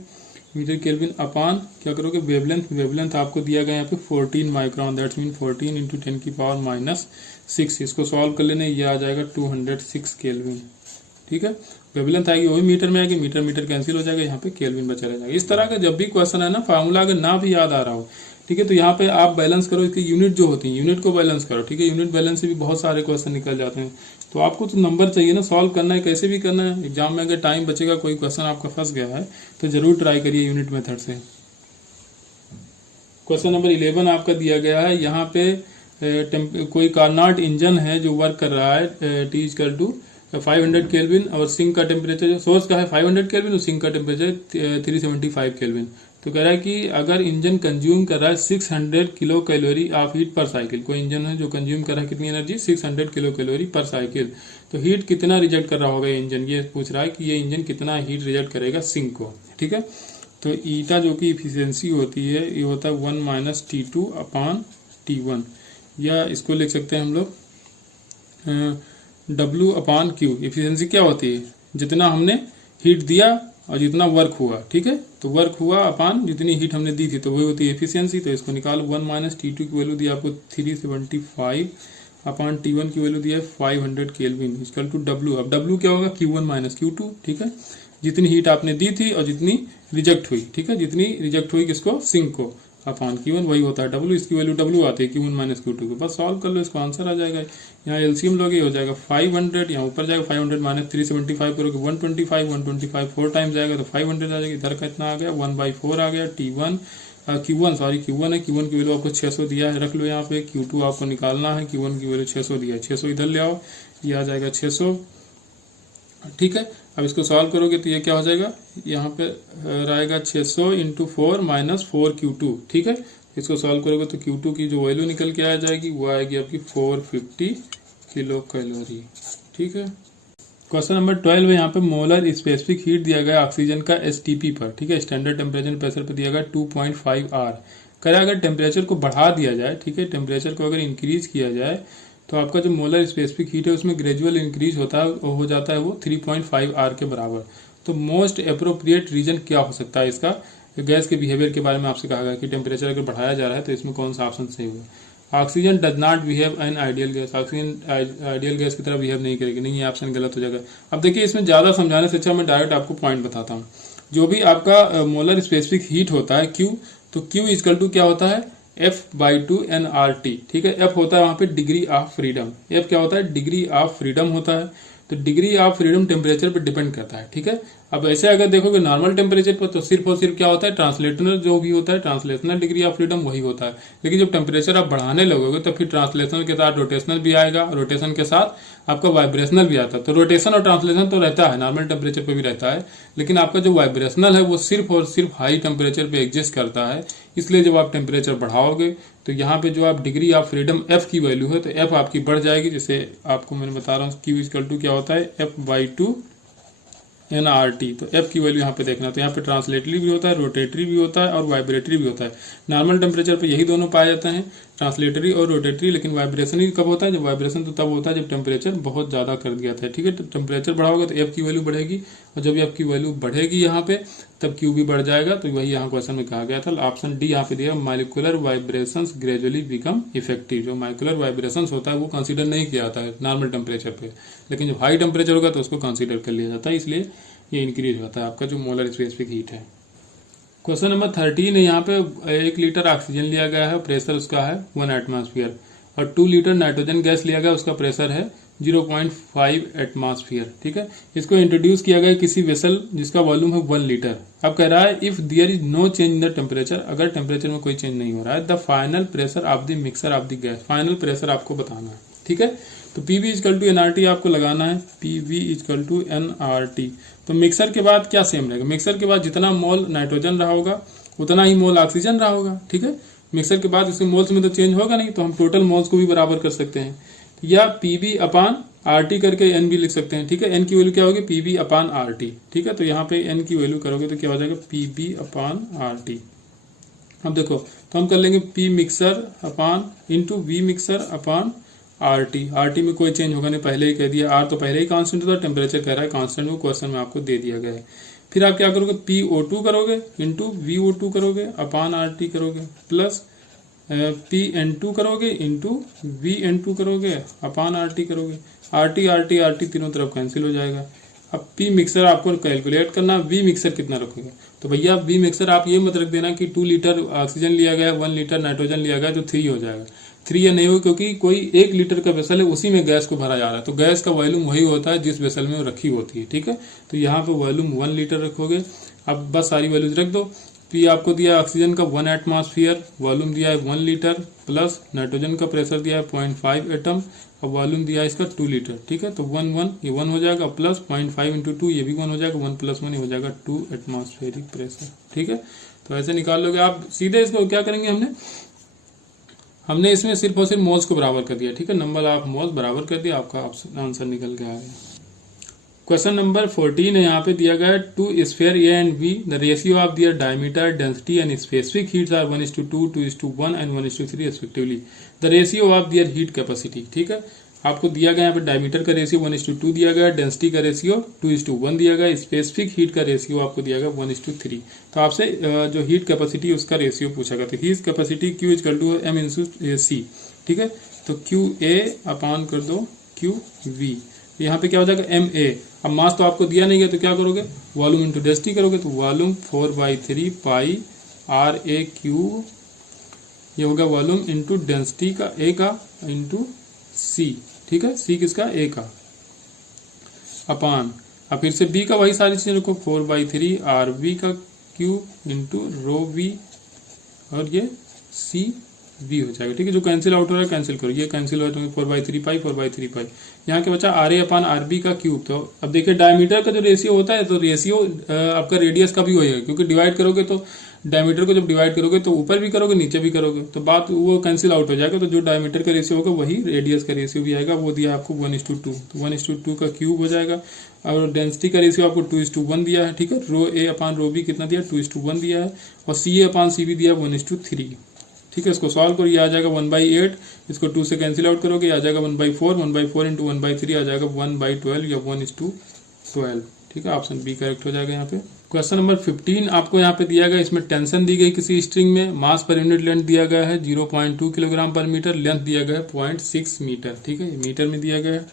मीटर केल्विन अपॉन क्या करोगे, वेवलेंथ, वेवलेंथ आपको दिया गया यहाँ पे 14 माइक्रोन, दैट्स मीन 14 इंटू 10⁻⁶। इसको सॉल्व कर लेने, ये आ जाएगा 206 केल्विन, ठीक है। वेवलेंथ आएगी वही मीटर में आएगी, मीटर मीटर कैंसिल हो जाएगा, यहाँ पे केल्विन बचा रह जाएगा। इस तरह का जब भी क्वेश्चन है ना, फार्मूला अगर ना भी याद आ रहा हो, ठीक है, तो यहाँ पे आप बैलेंस करो, इसकी यूनिट जो होती है यूनिट को बैलेंस करो, ठीक है। यूनिट बैलेंस से भी बहुत सारे क्वेश्चन निकल जाते हैं। तो आपको तो नंबर चाहिए ना, सॉल्व करना है, कैसे भी करना है। एग्जाम में अगर टाइम बचेगा, कोई क्वेश्चन आपका फंस गया है तो जरूर ट्राई करिए यूनिट मेथड से। क्वेश्चन नंबर 11 आपका दिया गया है, यहाँ पे कोई कार्नाट इंजन है जो वर्क कर रहा है, T इक्वल टू 500 केल्विन, और सिंक का टेम्परेचर जो सोर्स का है 500 केल्विन और सिंक का टेम्परेचर 375 केल्विन। तो कह रहा है कि अगर इंजन कंज्यूम कर रहा है 600 किलो कैलोरी ऑफ हीट पर साइकिल, कोई इंजन है जो कंज्यूम कर रहा है कितनी एनर्जी, 600 किलो कैलोरी पर साइकिल, तो हीट कितना रिजेक्ट कर रहा होगा ये इंजन, ये पूछ रहा है कि ये इंजन कितना हीट रिजेक्ट करेगा सिंक को, ठीक है। तो ईटा जो कि इफिशियंसी होती है ये होता है 1 - T2 अपॉन T1, या इसको लिख सकते हैं हम लोग W अपॉन Q। इफिशियंसी क्या होती है, जितना हमने हीट दिया और जितना वर्क हुआ, ठीक है। तो वर्क हुआ अपॉन जितनी हीट हमने दी थी, तो वही होती है एफिशिएंसी। तो इसको निकालो, 1 - T2 की वैल्यू दी आपको 375 अपॉन T1 की वैल्यू दी है 500 केल्विन इक्वल टू W। अब W क्या होगा, Q1 - Q2, ठीक है। जितनी हीट आपने दी थी और जितनी रिजेक्ट हुई, ठीक है, जितनी रिजेक्ट हुई किसको, सिंक को, अपॉन Q1 वही होता है W, इसकी वैल्यू W आती है Q1 माइनस Q2 को। बस सॉल्व कर लो, इसका आंसर आ जाएगा। यहाँ एलसीएम लोगे हो जाएगा 500, यहाँ ऊपर जाएगा 500 माइनस 375 करोगे 125 4 टाइम्स जाएगा तो 500 आ जाएगा। इधर का इतना आ गया 1/4 आ गया। Q1 है, Q1 की वैल्यू आपको 600 दिया है, रख लो यहाँ पे। Q2 आपको निकालना है, Q1 की वैल्यू 600 दिया है, 600 इधर ले आओ, ये आ जाएगा 600। ठीक है, अब इसको सॉल्व करोगे तो ये क्या हो जाएगा, यहाँ पे रहेगा 600 इंटू 4 माइनस 4 Q2। ठीक है, इसको सॉल्व करोगे तो Q2 की जो वैल्यू निकल के आ जाएगी वो आएगी आपकी 450 किलो कैलोरी। ठीक है, क्वेश्चन नंबर 12 है। यहाँ पे मोलर स्पेसिफिक हीट दिया गया ऑक्सीजन का एसटीपी पर। ठीक है, स्टैंडर्ड टेम्परेचर प्रेशर पर दिया गया 2.5 R। करें अगर टेम्परेचर को बढ़ा दिया जाए, ठीक है, टेम्परेचर को अगर इंक्रीज किया जाए तो आपका जो मोलर स्पेसिफिक हीट है उसमें ग्रेजुअल इंक्रीज हो जाता है वो 3.5 R के बराबर। तो मोस्ट अप्रोप्रिएट रीजन क्या हो सकता है इसका, गैस के बिहेवियर के बारे में आपसे कहा गया कि टेम्परेचर अगर बढ़ाया जा रहा है तो इसमें कौन सा ऑप्शन सही होगा। Oxygen does not behave an ideal gas, oxygen ideal gas की तरह बिहेव नहीं करेगी, नहीं ये ऑप्शन गलत हो जाएगा। अब देखिए इसमें ज्यादा समझाने से अच्छा मैं डायरेक्ट आपको पॉइंट बताता हूँ। जो भी आपका मोलर स्पेसिफिक हीट होता है Q, तो Q इक्वल टू क्या होता है F/2 nRT। ठीक है, F होता है वहां पे डिग्री ऑफ फ्रीडम। F क्या होता है, डिग्री ऑफ फ्रीडम होता है। तो डिग्री ऑफ फ्रीडम टेम्परेचर पर डिपेंड करता है। ठीक है, अब ऐसे अगर देखोगे नॉर्मल टेम्परेचर पर तो सिर्फ और सिर्फ क्या होता है, ट्रांसलेशनल जो भी होता है, ट्रांसलेशनल डिग्री ऑफ फ्रीडम वही होता है। लेकिन जब टेम्परेचर आप बढ़ाने लगोगे तो फिर ट्रांसलेशनल के साथ रोटेशनल भी आएगा, रोटेशन के साथ आपका वाइब्रेशनल भी आता है। तो रोटेशन और ट्रांसलेशन तो रहता है, नॉर्मल टेम्परेचर पे भी रहता है, लेकिन आपका जो वाइब्रेशनल है वो सिर्फ और सिर्फ हाई टेम्परेचर पे एग्जिस्ट करता है। इसलिए जब आप टेम्परेचर बढ़ाओगे तो यहाँ पे जो आप डिग्री ऑफ फ्रीडम F की वैल्यू है तो F आपकी बढ़ जाएगी। जैसे आपको मैंने बता रहा हूँ Q इक्वल टू क्या होता है F/2 nRT। तो F की वैल्यू यहाँ पे देखना, तो यहाँ पे ट्रांसलेटरी भी होता है, रोटेटरी भी होता है और वाइब्रेटरी भी होता है। नॉर्मल टेम्परेचर पे यही दोनों पाए जाते हैं, ट्रांसलेटरी और रोटेटरी। लेकिन वाइब्रेशन ही कब होता है, जब वाइब्रेशन तो तब होता है जब टेम्परेचर बहुत ज्यादा कर दिया था। ठीक है, तो टेम्परेचर बढ़ाओगे तो F की वैल्यू बढ़ेगी, और जब F की वैल्यू बढ़ेगी यहाँ पे तब Q भी बढ़ जाएगा। तो वही यहाँ क्वेश्चन में कहा गया था। ऑप्शन डी यहाँ पे दिया, molecular vibrations gradually become effective. जो मालिकुलर वाइब्रेशंस होता है वो कंसीडर नहीं किया जाता है नॉर्मल टेम्परेचर पे, लेकिन जब हाई टेम्परेचर होगा तो उसको कंसीडर कर लिया जाता है, इसलिए ये इंक्रीज होता है आपका जो मोलर स्पेसिफिक हीट है। क्वेश्चन नंबर 13 है। यहाँ पे 1 लीटर ऑक्सीजन लिया गया है, प्रेशर उसका है 1 एटमॉस्फेयर, और 2 लीटर नाइट्रोजन गैस लिया गया, उसका प्रेशर है 0.5 एटमॉस्फेयर। ठीक है, इसको इंट्रोड्यूस किया गया किसी वेसल जिसका वॉल्यूम है 1 लीटर। अब कह रहा है if there is no change in the temperature, अगर टेम्परेचर में कोई चेंज नहीं हो रहा है, the final pressure of the mixture of the gas, final pressure आपको बताना है। ठीक है, तो PV इक्वल टू nRT आपको लगाना है, PV इक्वल टू nRT। तो मिक्सर के बाद क्या सेम रहेगा, मिक्सर के बाद जितना मोल नाइट्रोजन रहा होगा उतना ही मोल ऑक्सीजन रहा होगा। ठीक है, मिक्सर के बाद इसके मोल्स में तो चेंज होगा नहीं, तो हम टोटल मोल्स को भी बराबर कर सकते हैं, या PV अपान RT करके N भी लिख सकते हैं। ठीक है, N की वैल्यू क्या होगी, PV अपान RT। ठीक है, तो यहाँ पे N की वैल्यू करोगे तो क्या हो जाएगा, PV अपान RT। अब देखो तो हम कर लेंगे P मिक्सर अपान इंटू V मिक्सर अपान RT में कोई चेंज होगा नहीं, पहले ही कह दिया। R तो पहले ही कांस्टेंट था, टेम्परेचर कह रहा है कांस्टेंट, वो क्वेश्चन में आपको दे दिया गया है। फिर आप क्या करोगे, PO2 करोगे इंटू VO2 करोगे अपान RT करोगे, प्लस PN2 करोगे इंटू VN2 करोगे अपान RT करोगे। RT तीनों तरफ कैंसिल हो जाएगा। अब P मिक्सर आपको कैलकुलेट करना, V मिक्सर कितना रखोगे, तो भैया V मिक्सर आप ये मत रख देना कि 2 लीटर ऑक्सीजन लिया गया, 1 लीटर नाइट्रोजन लिया गया तो 3 हो जाएगा। 3 या नहीं हो, क्योंकि कोई 1 लीटर का वेसल है उसी में गैस को भरा जा रहा है, तो गैस का वॉल्यूम वही होता है जिस वेसल में वो रखी होती है। ठीक है, तो यहाँ पे वॉल्यूम 1 लीटर रखोगे। अब बस सारी वैल्यूज रख दो। P आपको दिया ऑक्सीजन का 1 एटमॉस्फेयर, वॉल्यूम दिया है 1 लीटर, प्लस नाइट्रोजन का प्रेशर दिया है 0.5 एटम, और वॉल्यूम दिया है इसका 2 लीटर। ठीक है, तो 1 ये 1 हो जाएगा, प्लस 0.5 इंटू 2 ये भी 1 हो जाएगा, 1 प्लस 1 ये हो जाएगा 2 एटमॉस्फेरिक प्रेशर। ठीक है, तो ऐसे निकाल लोगे आप सीधे। इसको क्या करेंगे, हमने इसमें सिर्फ और सिर्फ मोल्स को बराबर कर दिया। ठीक है, नंबर ऑफ मोल्स बराबर कर दिया, आपका आंसर निकल के आ गया। क्वेश्चन नंबर 14 है। यहाँ पे दिया गया है 2 sphere A and B, the ratio of their diameter, density and specific heats are 1:2, 2:1 and 1:3 respectively. The ratio of their heat capacity. ठीक है, आपको दिया गया यहाँ पे डायमीटर का रेशियो 1:2 दिया गया, डेंसिटी का रेशियो 2:1 दिया गया, स्पेसिफिक हीट का रेशियो आपको दिया गया 1:3। तो आपसे जो हीट कैपेसिटी उसका रेशियो पूछा गया, तो heat capacity Q equal to M/C। ठीक है, तो QA अपान कर दो QV, यहाँ पे क्या हो जाएगा MA। अब मास तो आपको दिया नहीं गया, तो क्या करोगे, वॉल्यूम इंटू डेंसिटी करोगे, तो वॉल्यूम 4/3 पाई RAQ ये होगा वॉल्यूम इंटू डेंसिटी का ए का इंटू सी, ठीक है, सी किसका ए का, अपान अब फिर से बी का वही सारी चीजें लिखो 4/3 आर बी का क्यूब इंटू रो बी और ये सी बी हो जाएगा, ठीक है। जो कैंसिल आउट हो रहा है कैंसिल करो, ये कैंसिल हो जाएगा 4/3 पाई 4/3 पाई, यहाँ के बचा R A upon R B का क्यूब। तो अब देखिए डायमीटर का जो रेशियो होता है तो रेशियो आपका रेडियस का भी होएगा, क्योंकि डिवाइड करोगे तो डायमीटर को जब डिवाइड करोगे तो ऊपर भी करोगे नीचे भी करोगे तो बात वो कैंसिल आउट हो जाएगा। तो जो डायमीटर का रेशियो होगा वही रेडियस का रेशियो भी आएगा, वो दिया आपको 1:2, तो 1:2 का क्यूब हो जाएगा। और डेंसिटी का रेशियो आपको 2:1 दिया है, ठीक है। रो ए अपान रो बी कितना दिया 2:1 दिया है, और सी ए अपान सी बी दिया 1:3, ठीक है। इसको सॉल्व करो, ये आ जाएगा 1/8, इसको 2 से कैंसिल आउट करोगे आ जाएगा 1/4, 1/4 इंटू 1/3 आ जाएगा 1/12 या 1:12, ठीक है। ऑप्शन बी करेक्ट हो जाएगा यहाँ पे। क्वेश्चन नंबर 15 आपको यहाँ पे दिया गया, इसमें टेंशन दी गई किसी स्ट्रिंग में, मास पर यूनिट लेंथ दिया गया है 0.2 किलोग्राम पर मीटर, लेंथ दिया गया है 0.6 मीटर, ठीक है, ये मीटर में दिया गया है।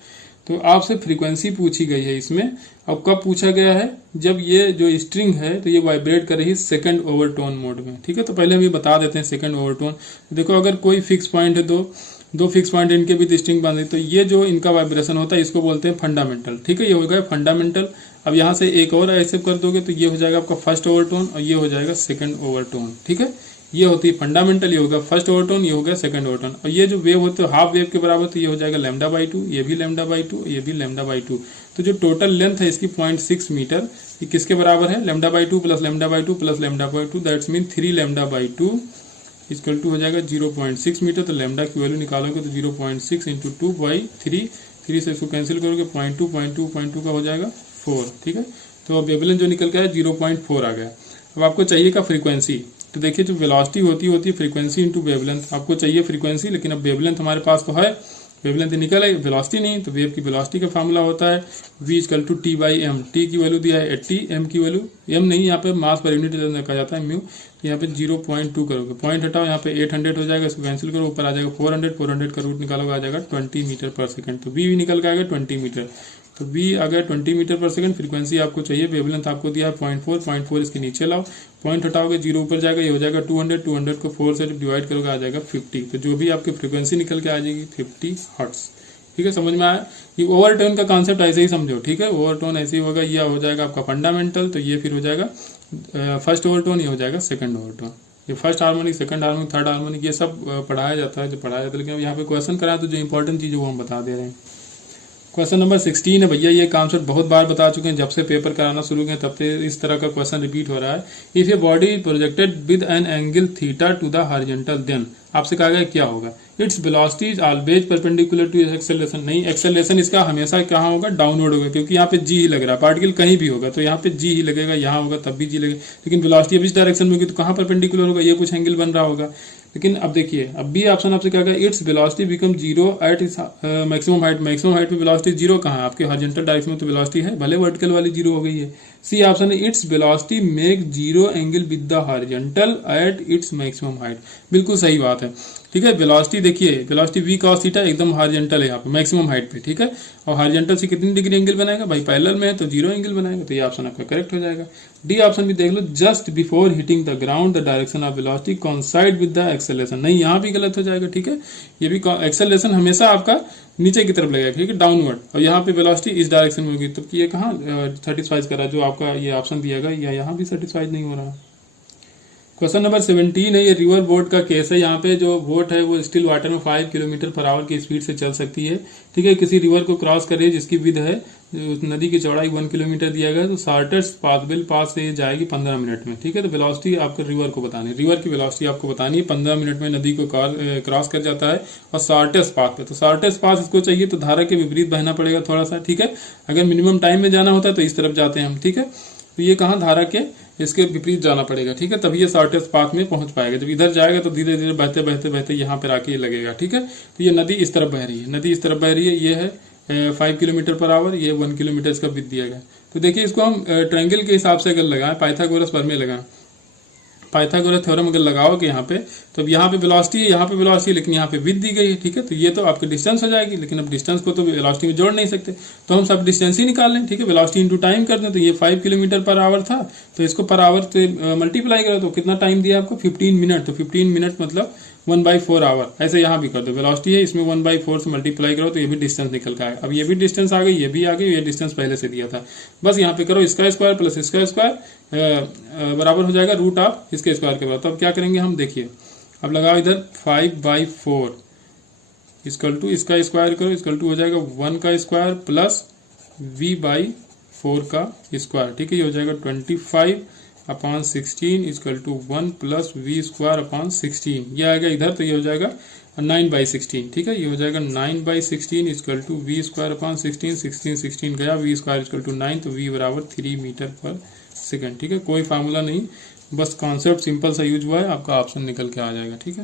तो आपसे फ्रीक्वेंसी पूछी गई है इसमें। अब कब पूछा गया है, जब ये जो स्ट्रिंग है तो ये वाइब्रेट कर रही है सेकंड ओवरटोन मोड में, ठीक है। तो पहले हम ये बता देते हैं सेकंड ओवरटोन। देखो अगर कोई फिक्स पॉइंट है, दो फिक्स पॉइंट इनके बीच स्ट्रिंग बांधी, तो ये जो इनका वाइब्रेशन होता है इसको बोलते हैं फंडामेंटल, ठीक है, ये हो गया फंडामेंटल। अब यहाँ से एक और ऐसे कर दोगे तो ये हो जाएगा आपका फर्स्ट ओवरटोन और ये हो जाएगा सेकंड ओवरटोन, ठीक है। ये होती है फंडामेंटल, ये होगा फर्स्ट ओवरटोन, ये होगा सेकंड ओवरटोन। और ये जो वेव होते हैं हाफ वेव के बराबर, तो ये हो जाएगा λ/2, ये भी λ/2, ये भी λ/2। तो जो टोटल लेंथ है इसकी 0.6 मीटर, ये किसके बराबर है, λ/2 plus λ/2 plus λ/2, that's mean 3 λ/2 equal to हो जाएगा 0.6 मीटर। तो लैम्डा की वैल्यू निकालोगे तो 0.6 इंटू 2/3, 3 से इसको कैंसिल करोगे 0.2 का हो जाएगा 4, ठीक है। तो अब वेवलेंथ जो निकल गया है 0.4 आ गया। अब आपको चाहिए का फ्रीक्वेंसी, तो देखिए जो वेलोसिटी होती है फ्रीक्वेंसी इंटू वेवलेंथ। आपको चाहिए फ्रीक्वेंसी, लेकिन अब वेवलेंथ हमारे पास तो है, वेवलेंथ निकल है, वेलोसिटी नहीं। तो वेव की वेलोसिटी का फार्मूला होता है v=t/m, टी की वैल्यू दिया है 80, m की वैल्यू m नहीं, यहाँ पे मास पर यूनिट रखा जाता है म्यू। यहाँ पे 0.2 करोगे, पॉइंट हटाओ, यहाँ पे 800 हो जाएगा, इसको कैंसिल करो, ऊपर आ जाएगा 400 का रूट निकालोगे आ जाएगा 20 मीटर पर सेकंड। तो v भी निकल के आएगा 20 मीटर, तो v आ गया 20 मीटर पर सेकंड। फ्रीक्वेंसी आपको चाहिए, वेवलेंथ आपको दिया है 0.4 इसके नीचे लाओ, पॉइंट हटाओगे 0 ऊपर जाएगा, ये हो जाएगा 200 को 4 से डिवाइड करोगे आ जाएगा 50। तो जो भी आपकी फ्रीक्वेंसी निकल के आ जाएगी 50 हर्ट्ज, ठीक है। समझ में आया। ये ओवरटोन का कॉन्सेप्ट ऐसे ही समझो, ठीक है। ओवरटोन ऐसे ही होगा, ये हो जाएगा आपका फंडामेंटल, तो ये फिर हो जाएगा फर्स्ट ओवरटोन, ये हो जाएगा सेकंड ओवरटोन। ये first harmonic, second harmonic, third harmonic, ये सब पढ़ाया जाता है, जो पढ़ाया जाता है। लेकिन यहाँ पे क्वेश्चन कराया तो जो इंपॉर्टेंट चीज है वो हम बता दे रहे हैं। क्वेश्चन नंबर 16 है भैया, ये कॉन्सेप्ट बहुत बार बता चुके हैं, जब से पेपर कराना शुरू किया तब से इस तरह का क्वेश्चन रिपीट हो रहा है। If a body projected with an angle theta to the horizontal, then आपसे कहा गया क्या होगा, its velocity is always perpendicular to acceleration. नहीं, एक्सेलरेशन इसका हमेशा कहाँ होगा, डाउनवर्ड होगा, क्योंकि यहाँ पे जी ही लग रहा है, पार्टिकल कहीं भी होगा तो यहाँ पे जी ही लगेगा, यहाँ होगा तब भी जी लगेगा। लेकिन वेलोसिटी अब इस डायरेक्शन में होगी तो कहाँ परपेंडिकुलर होगा, ये कुछ एंगल बन रहा होगा। लेकिन अब देखिए, अब बी ऑप्शन आपसे क्या कहा, its velocity become zero at maximum height. Maximum height पे वेलोसिटी जीरो कहाँ है, आपके हॉरिजॉन्टल डायरेक्शन में तो वेलोसिटी है, भले वर्टिकल वाली जीरो हो गई है। सी ऑप्शन है, its velocity make zero angle with the horizontal at its maximum height. बिल्कुल सही बात है, ठीक है। वेलोसिटी देखिए, वेलोसिटी v cos थीटा एकदम हॉरिजॉन्टल है यहाँ पे मैक्सिमम हाइट पे, ठीक है। और हॉरिजॉन्टल से कितनी डिग्री एंगल बनाएगा भाई, पैरेलल में है तो जीरो एंगल बनाएगा, तो ये ऑप्शन आपका करेक्ट हो जाएगा। डी ऑप्शन भी देख लो, just before hitting the ground the direction of velocity coincide with the acceleration. नहीं, यहाँ भी गलत हो जाएगा, ठीक है। ये भी एक्सेलरेशन हमेशा आपका नीचे की तरफ लगेगा, ठीक है, डाउनवर्ड, और यहाँ पे वेलोसिटी इस डायरेक्शन में होगी। तो ये कहाँ सेटिस्फाइज कर रहा है, जो आपका ये ऑप्शन दिया गया, या यहाँ भी सेटिस्फाइज नहीं हो रहा। क्वेश्चन नंबर 17 है, ये रिवर बोट का केस है। यहाँ पे जो बोट है वो स्टिल वाटर में 5 किलोमीटर पर आवर की स्पीड से चल सकती है, ठीक है। किसी रिवर को क्रॉस कर रही है जिसकी विड्थ है, उस नदी की चौड़ाई 1 किलोमीटर दिया गया है, तो शॉर्टेस्ट पॉसिबल पास से जाएगी 15 मिनट में, ठीक है। तो वेलोसिटी आपको रिवर को बतानी है, रिवर की वेलोसिटी आपको बतानी है, 15 मिनट में नदी को क्रॉस कर जाता है और शॉर्टेस्ट पाथ पे। तो शॉर्टेस्ट पाथ इसको चाहिए तो धारा के विपरीत बहना पड़ेगा थोड़ा सा, ठीक है। अगर मिनिमम टाइम में जाना होता है तो इस तरफ जाते हैं हम, ठीक है। तो ये कहाँ, धारा के इसके विपरीत जाना पड़ेगा, ठीक है, तभी ये शॉर्टेस्ट पाथ में पहुंच पाएगा। जब इधर जाएगा तो धीरे धीरे बहते बहते बहते यहाँ पर आके लगेगा, ठीक है। तो ये नदी इस तरफ बह रही है, नदी इस तरफ बह रही है, ये है 5 किलोमीटर पर आवर, ये 1 किलोमीटर इसका विड्थ दिया गया। तो देखिए इसको हम ट्रायंगल के हिसाब से अगर लगाएं, पाइथागोरस प्रमेय लगाएं, पाइथागोरस थ्योरम अगर लगाओगे यहाँ पे, तो यहाँ पे वेलोसिटी है, यहाँ पे वेलोसिटी, लेकिन यहाँ पे विड्थ दी गई है, ठीक है। तो ये तो आपकी डिस्टेंस हो जाएगी, लेकिन अब डिस्टेंस को तो वेलोसिटी में जोड़ नहीं सकते, तो हम सब डिस्टेंस ही निकाल लें, ठीक है। वेलोसिटी इंटू टाइम कर दें, तो ये 5 किलोमीटर पर आवर था, तो इसको पर आवर से मल्टीप्लाई करो तो कितना टाइम दिया आपको, 15 मिनट। तो 15 मिनट मतलब 1/4 आवर, ऐसे यहाँ भी कर दो। वेलोसिटी है, इसमें 1/4 से मल्टीप्लाई करो तो ये भी डिस्टेंस निकल के आएगा। अब ये भी डिस्टेंस आ गई, ये भी आ गई, ये डिस्टेंस पहले से दिया था। बस यहाँ पे करो इसका स्क्वायर प्लस इसका स्क्वायर बराबर हो जाएगा रूट ऑफ इसके स्क्वायर के बराबर। तो अब क्या करेंगे हम, देखिए अब लगाओ इधर 5/4 इक्वल टू इसका स्क्वायर करो, इक्वल टू हो जाएगा 1 का स्क्वायर प्लस v/4 का स्क्वायर। ठीक है, ये हो जाएगा 25/16 इक्वल टू 1 प्लस v²/16। ये आएगा इधर तो ये हो जाएगा 9/16। ठीक है, ये हो जाएगा 9/16 इक्वल टू v²/16। 16 गया, v² इक्वल टू 9, तो v बराबर 3 मीटर पर सेकेंड। ठीक है, कोई फार्मूला नहीं, बस कॉन्सेप्ट सिंपल सा यूज हुआ है, आपका ऑप्शन निकल के आ जाएगा। ठीक है,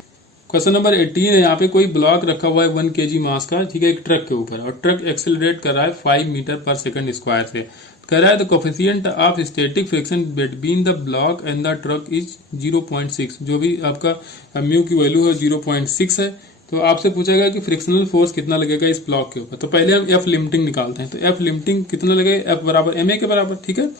क्वेश्चन नंबर 18 है। यहाँ पे कोई ब्लॉक रखा हुआ है 1 kg मास का, ठीक है, एक ट्रक के ऊपर, और ट्रक एक्सेलरेट कर रहा है 5 मीटर पर सेकंड स्क्वायर से। कह रहा है the coefficient of static friction between the block and the truck is 0.6। जो भी आपका म्यू की वैल्यू है 0.6 है। तो आपसे पूछेगा कि फ्रिक्शनल फोर्स कितना लगेगा इस ब्लॉक के ऊपर। तो पहले हम एफ लिमिटिंग निकालते हैं। तो एफ लिमिटिंग कितना लगेगा, एफ बराबर एम ए के बराबर। ठीक है,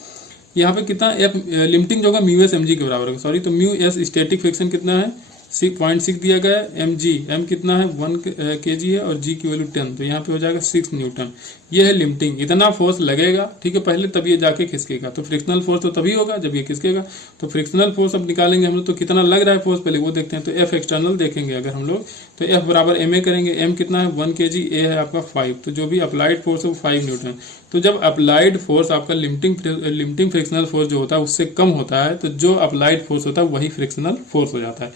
यहाँ पे कितना एफ लिमिटिंग जो होगा म्यू एस एम जी के बराबर होगा, सॉरी। तो म्यू एस स्टैटिक फ्रिक्शन कितना है 6.6 दिया गया है। एम जी, एम कितना है 1 kg है, और जी की वैल्यू 10, तो यहाँ पे हो जाएगा 6 न्यूटन। ये है लिमिटिंग, इतना फोर्स लगेगा, ठीक है, पहले तब ये जाके खिसकेगा। तो फ्रिक्शनल फोर्स तो तभी होगा जब ये खिसकेगा। तो फ्रिक्शनल फोर्स अब निकालेंगे हम लोग, तो कितना लग रहा है फोर्स पहले वो देखते हैं। तो एफ एक्सटर्नल देखेंगे अगर हम लोग, तो एफ बराबर एम ए करेंगे। एम कितना है 1 kg, ए है आपका 5, तो जो भी अप्लाइड फोर्स है वो 5 न्यूटन। तो जब अप्लाइड फोर्स आपका लिमिटिंग फ्रिक्शनल फोर्स जो होता है उससे कम होता है, तो जो अप्लाइड फोर्स होता है वही फ्रिक्शनल फोर्स हो जाता है।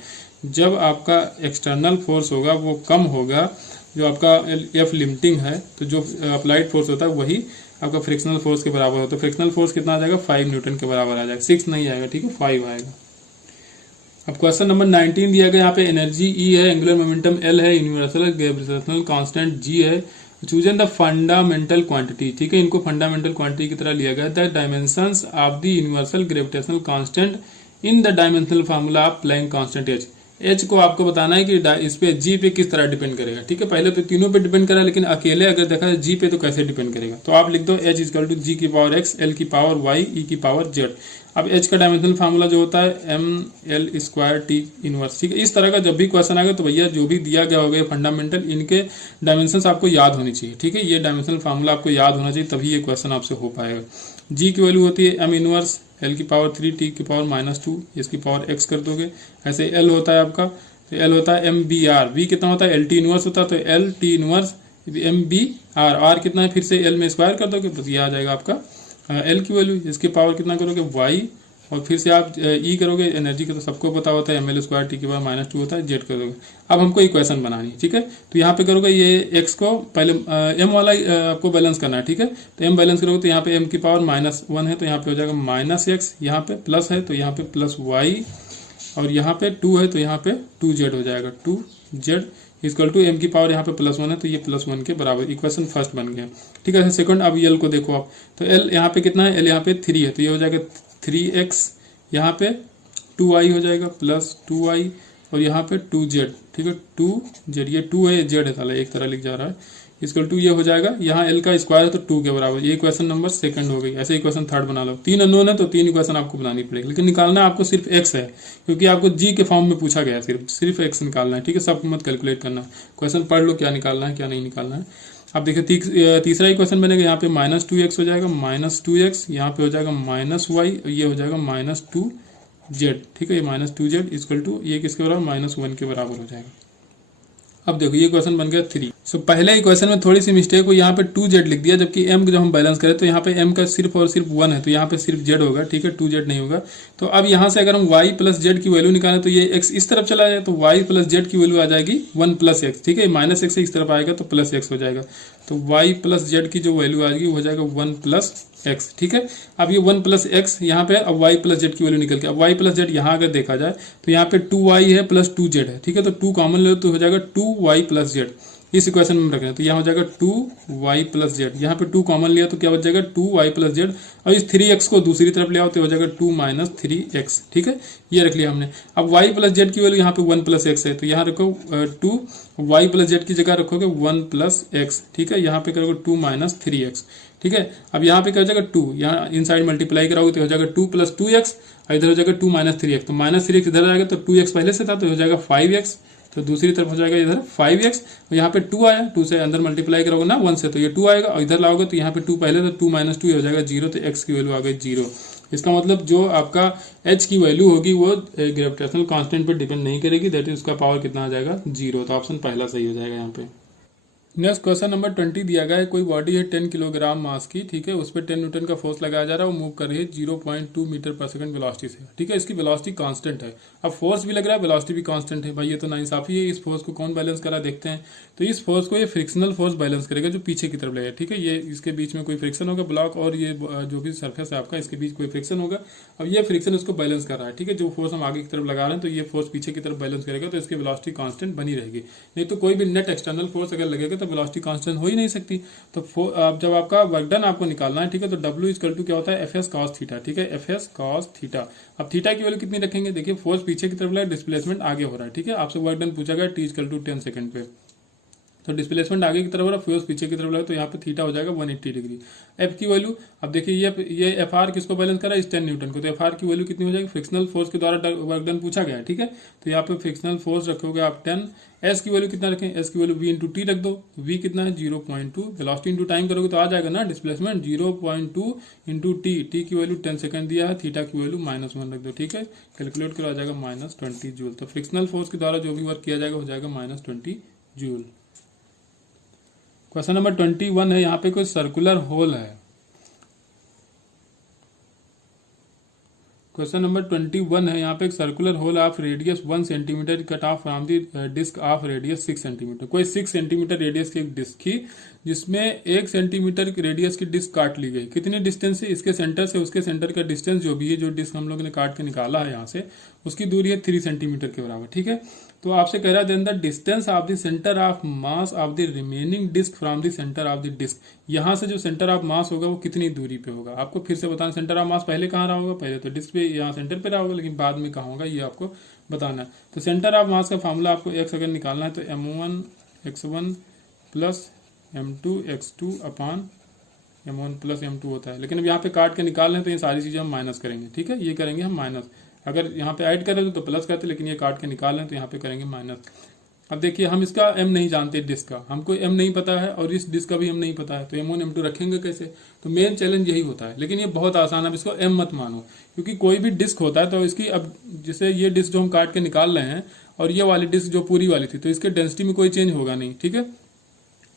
जब आपका एक्सटर्नल फोर्स होगा वो कम होगा, जो आपका एफ लिमिटिंग है, तो जो अप्लाइड फोर्स होता है वही आपका फ्रिक्शनल फोर्स के बराबर होता है। तो फ्रिक्शनल फोर्स कितना आ जाएगा 5 न्यूटन के बराबर आ जाएगा, 6 नहीं आएगा। ठीक है, 5 आएगा। अब क्वेश्चन नंबर 19 दिया गया, यहाँ पे एनर्जी ई है, एंगुलर मोमेंटम एल है, यूनिवर्सल ग्रेविटेशनल कांस्टेंट जी है। Chosen the fundamental quantity. ठीक है, इनको फंडामेंटल क्वांटिटी की तरह लिया गया। The dimensions of the universal gravitational constant in the dimensional formula of Planck constant H. H को आपको बताना है कि इस पे जी पे किस तरह डिपेंड करेगा। ठीक है, पहले तो तीनों पे डिपेंड करा, लेकिन अकेले अगर देखा जाए जी पे तो कैसे डिपेंड करेगा। तो आप लिख दो एच इक्वल टू जी की पावर एक्स, एल की पावर वाई, ई की पावर जेड। अब एच का डायमेंशनल फार्मूला जो होता है M L square T inverse. ठीक है, इस तरह का जब भी क्वेश्चन आएगा तो भैया जो भी दिया गया होगा फंडामेंटल, इनके डायमेंशन आपको याद होनी चाहिए। ठीक है, ये डायमेंशनल फार्मूला आपको याद होना चाहिए, तभी ये क्वेश्चन आपसे हो पाएगा। जी की वैल्यू होती है एम इनवर्स एल की पावर 3, टी की पावर -2, इसकी पावर एक्स कर दोगे। ऐसे एल होता है आपका, तो एल होता है एम बी आर, वी कितना होता है एल टी इनवर्स होता है, तो L T inverse M B R, R कितना है फिर से एल में स्क्वायर कर दोगे, बस ये आ जाएगा आपका एल की वैल्यू। इसकी पावर कितना करोगे वाई, और फिर से आप ई करोगे, एनर्जी का तो सबको पता होता है एम एल स्क्वायर टी की पावर -2 होता है, जेड कर दोगे। अब हमको इक्वेशन बनानी है। ठीक है, तो यहाँ पे करोगे ये एक्स को पहले एम वाला आपको बैलेंस करना है। ठीक है, तो एम बैलेंस करोगे तो यहाँ पे एम की पावर -1 है, तो यहाँ पे हो जाएगा -x, यहाँ पे प्लस है तो यहाँ पे +y, और यहाँ पे 2 है तो यहाँ पे 2z हो जाएगा। 2z इक्वल टू एम की पावर यहाँ पे +1 है तो ये +1 के बराबर। इक्वेशन फर्स्ट बन गया। ठीक है, सेकंड। अब एल को देखो आप, तो एल यहाँ पे कितना है, एल यहाँ पे 3 है, तो ये हो जाएगा 3x, यहाँ पे 2y हो जाएगा प्लस 2y, और यहाँ पे 2z। ठीक है, 2z, ये 2 है, z है, साला एक तरह लिख जा रहा है। इक्वल टू ये हो जाएगा, यहाँ एल का स्क्वायर है तो 2 के बराबर। ये इक्वेशन नंबर सेकंड हो गई। ऐसे इक्वेशन थर्ड बना लो। 3 अननोन है तो 3 इक्वेशन आपको बनानी पड़ेगी, लेकिन निकालना आपको सिर्फ एक्स है, क्योंकि आपको जी के फॉर्म में पूछा गया है। सिर्फ एक्स निकालना है। ठीक है, सब मत कैलकुलेट करना, क्वेश्चन पढ़ लो क्या निकालना है क्या नहीं निकालना है। अब देखिए तीसरा इक्वेशन बनेगा, यहाँ पे -2x हो जाएगा, -2x, यहाँ पे हो जाएगा -y, और ये हो जाएगा -2z। ठीक है, ये -2z इक्वल टू ये किसके बराबर -1 के बराबर हो जाएगा। अब देखो ये क्वेश्चन बन गया 3। सो पहले इक्वेशन में थोड़ी सी मिस्टेक हो, यहाँ पे 2z लिख दिया, जबकि m जब हम बैलेंस करें तो यहाँ पे m का सिर्फ और सिर्फ 1 है, तो यहाँ पे सिर्फ z होगा। ठीक है, 2z नहीं होगा। तो अब यहाँ से अगर हम y प्लस जेड की वैल्यू निकालें तो ये x इस तरफ चला जाए, तो y प्लस जेड की वैल्यू आ जाएगी 1 प्लस एक्स। ठीक है, -x से इस तरफ आएगा तो प्लस एक्स हो जाएगा, तो y प्लस जेड की जो वैल्यू आएगी वो हो जाएगा 1 प्लस एक्स। ठीक है, अब ये 1 प्लस एक्स यहाँ पे, अब y प्लस जेड की वैल्यू निकल के, अब y प्लस जेड यहाँ अगर देखा जाए तो यहाँ पे 2y है प्लस 2z है। ठीक है, तो 2 कॉमन ले तो हो जाएगा 2y प्लस जेड। इस इक्वेशन में रखना है तो यहाँ हो जाएगा 2y प्लस जेड, यहाँ पे 2 कॉमन लिया तो क्या बच जाएगा 2y प्लस जेड, और इस 3x को दूसरी तरफ ले आओ तो हो जाएगा 2 - 3x। ठीक है, ये रख लिया हमने। अब y प्लस जेड की वैल्यू यहाँ पे 1 प्लस एक्स है, तो यहाँ रखो 2y प्लस जेड की जगह रखोगे 1 प्लस एक्स। ठीक है, यहाँ पे करोगे 2 - 3x। ठीक है, अब यहाँ पे क्या हो जाएगा 2, यहाँ इनसाइड मल्टीप्लाई कराओगे तो हो जाएगा 2 + 2x, और इधर हो जाएगा 2 - 3x, तो -3x इधर आ जाएगा तो 2x पहले से था तो हो जाएगा 5x। तो दूसरी तरफ हो जाएगा इधर 5x, और यहाँ पे 2 आया, 2 से अंदर मल्टीप्लाई करोगे ना 1 से, तो ये 2 आएगा, और इधर लाओगे तो यहाँ पे 2 पहले, तो 2 माइनस 2 हो जाएगा 0, तो x की वैल्यू आ गई 0। इसका मतलब जो आपका h की वैल्यू होगी वो ग्रेविटेशनल कांस्टेंट पे डिपेंड नहीं करेगी, दैट इज उसका पावर कितना आ जाएगा 0। तो ऑप्शन पहला सही हो जाएगा यहाँ पे। नेक्स्ट क्वेश्चन नंबर 20 दिया गया है, कोई बॉडी है 10 किलोग्राम मास की, ठीक है, उस पर 10 न्यूटन का फोर्स लगाया जा रहा है, वो मूव कर रही है 0.2 मीटर पर सेकंड वेलोसिटी से, ठीक है, इसकी वेलोसिटी कांस्टेंट है। अब फोर्स भी लग रहा है, वेलोसिटी भी कांस्टेंट है, भाई ये तो नाइंसाफी है। इस फोर्स को कौन बैलेंस करा देखते हैं। तो इस फोर्स को ये फ्रिक्शनल फोर्स बैलेंस करेगा जो पीछे की तरफ लगेगा, ठीक है, ये इसके बीच में कोई फ्रिक्शन होगा, ब्लॉक और ये जो भी सर्फेस है आपका, इसके बीच कोई फ्रिक्शन होगा। अब ये फ्रिक्शन उसको बैलेंस कर रहा है, ठीक है, जो फोर्स हम आगे की तरफ लगा रहे हैं तो ये फोर्स पीछे की तरफ बैलेंस करेगा, तो इसकी वेलोसिटी कांस्टेंट बनी रहेगी। नहीं तो कोई भी नेट एक्सटर्नल फोर्स अगर लगेगा तो वेलोसिटी कांस्टेंट हो ही नहीं सकती। तो जब आपका वर्क डन आपको निकालना है, ठीक है, तो W इक्वल टू क्या होता है FS cos थीटा, ठीक है, FS cos थीटा। अब थीटा की वैल्यू कितनी रखेंगे, देखिए फोर्स पीछे की तरफ लगा, डिस्प्लेसमेंट आगे हो रहा है, ठीक है, आपसे वर्क डन पूछा गया T इक्वल टू 10 सेकंड पे, तो डिस्प्लेसमेंट आगे की तरफ हो रहा है, फोर्स पीछे की तरफ लगा, तो यहाँ पे थीटा हो जाएगा 180 डिग्री। एफ की वैल्यू, अब देखिए ये एफ आर किसको बैलेंस करा है, 10 न्यूटन को, तो एफ आर की वैल्यू कितनी हो जाएगी, फ्रिक्शनल फोर्स के द्वारा वर्क डन पूछा गया है, ठीक है, तो यहाँ पे फ्रिक्शनल फोर्स रखोगे आप 10। एस की वैल्यू कितना रखें, एस की वैल्यू v इंटू टी रख दो, v कितना है 0.2, वेलोसिटी इंटू टाइम करोगे तो आ जाएगा ना डिस्प्लेसमेंट 0.2 इंटू टी की वैल्यू 10 सेकंड दिया है, थीटा की वैल्यू -1 रख दो, ठीक है, कैलकुलेट करो आ जाएगा -20 जूल। तो फ्रिक्शनल फोर्स के द्वारा जो भी वर्क किया जाएगा हो जाएगा -20 जूल। क्वेश्चन नंबर 21 है, यहाँ पे कोई सर्कुलर होल है। क्वेश्चन नंबर 21 है, यहाँ पे एक circular hole of radius 1 centimetre cut off from the disc of radius 6 centimetre. कोई 6 सेंटीमीटर रेडियस की एक डिस्क थी जिसमें 1 सेंटीमीटर रेडियस की डिस्क काट ली गई। कितनी डिस्टेंस से, इसके सेंटर से उसके सेंटर का डिस्टेंस जो भी है, जो डिस्क हम लोग ने काट के निकाला है यहाँ से, उसकी दूरी है 3 सेंटीमीटर के बराबर, ठीक है। तो आपसे कह रहा है the distance of the centre of mass of the remaining disc from the centre of the disc. यहाँ से जो सेंटर ऑफ मास होगा वो कितनी दूरी पे होगा। आपको फिर से बताना, सेंटर ऑफ मास पहले कहाँ रहा होगा, पहले तो डिस्क पे यहाँ सेंटर पे रहा होगा, लेकिन बाद में कहाँ होगा ये आपको बताना है। तो सेंटर ऑफ मास का फॉर्मूला आपको x अगर निकालना है तो m1 x1 plus m2 x2 upon m1 plus m2 होता है। लेकिन अब यहाँ पे काट के निकाल रहे हैं तो ये सारी चीजें हम माइनस करेंगे, ठीक है, ये करेंगे हम माइनस। अगर यहाँ पे ऐड करें तो प्लस करते, लेकिन ये काट के निकाल रहे हैं तो यहाँ पे करेंगे माइनस। अब देखिए हम इसका m नहीं जानते, डिस्क का हमको m नहीं पता है और इस डिस्क का भी m नहीं पता है, तो m1 m2 रखेंगे कैसे। तो मेन चैलेंज यही होता है, लेकिन ये बहुत आसान है, अब इसको m मत मानो, क्योंकि कोई भी डिस्क होता है तो इसकी, अब जैसे ये डिस्क जो हम काट के निकाल रहे हैं और ये वाली डिस्क जो पूरी वाली थी, तो इसके डेंसिटी में कोई चेंज होगा नहीं, ठीक है।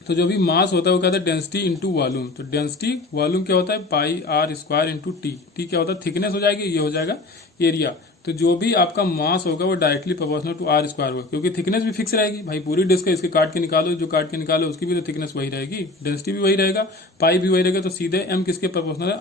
तो जो भी मास होता है वो कहता है डेंसिटी इंटू वॉल्यूम। तो डेंसिटी वॉल्यूम क्या होता है, पाई आर स्क्वायर इंटू टी क्या होता है, थिकनेस हो जाएगी, ये हो जाएगा एरिया। तो जो भी आपका मास होगा वो directly proportional to R square होगा, क्योंकि थिकनेस भी फिक्स रहेगी भाई, पूरी डिस्क है, इसके काट के निकालो, जो काट के निकालो उसकी भी तो थिकनेस वही रहेगी, डेंसिटी भी वही रहेगा, पाई भी वही रहेगा, तो सीधे एम किसके प्रोपोर्शनल है,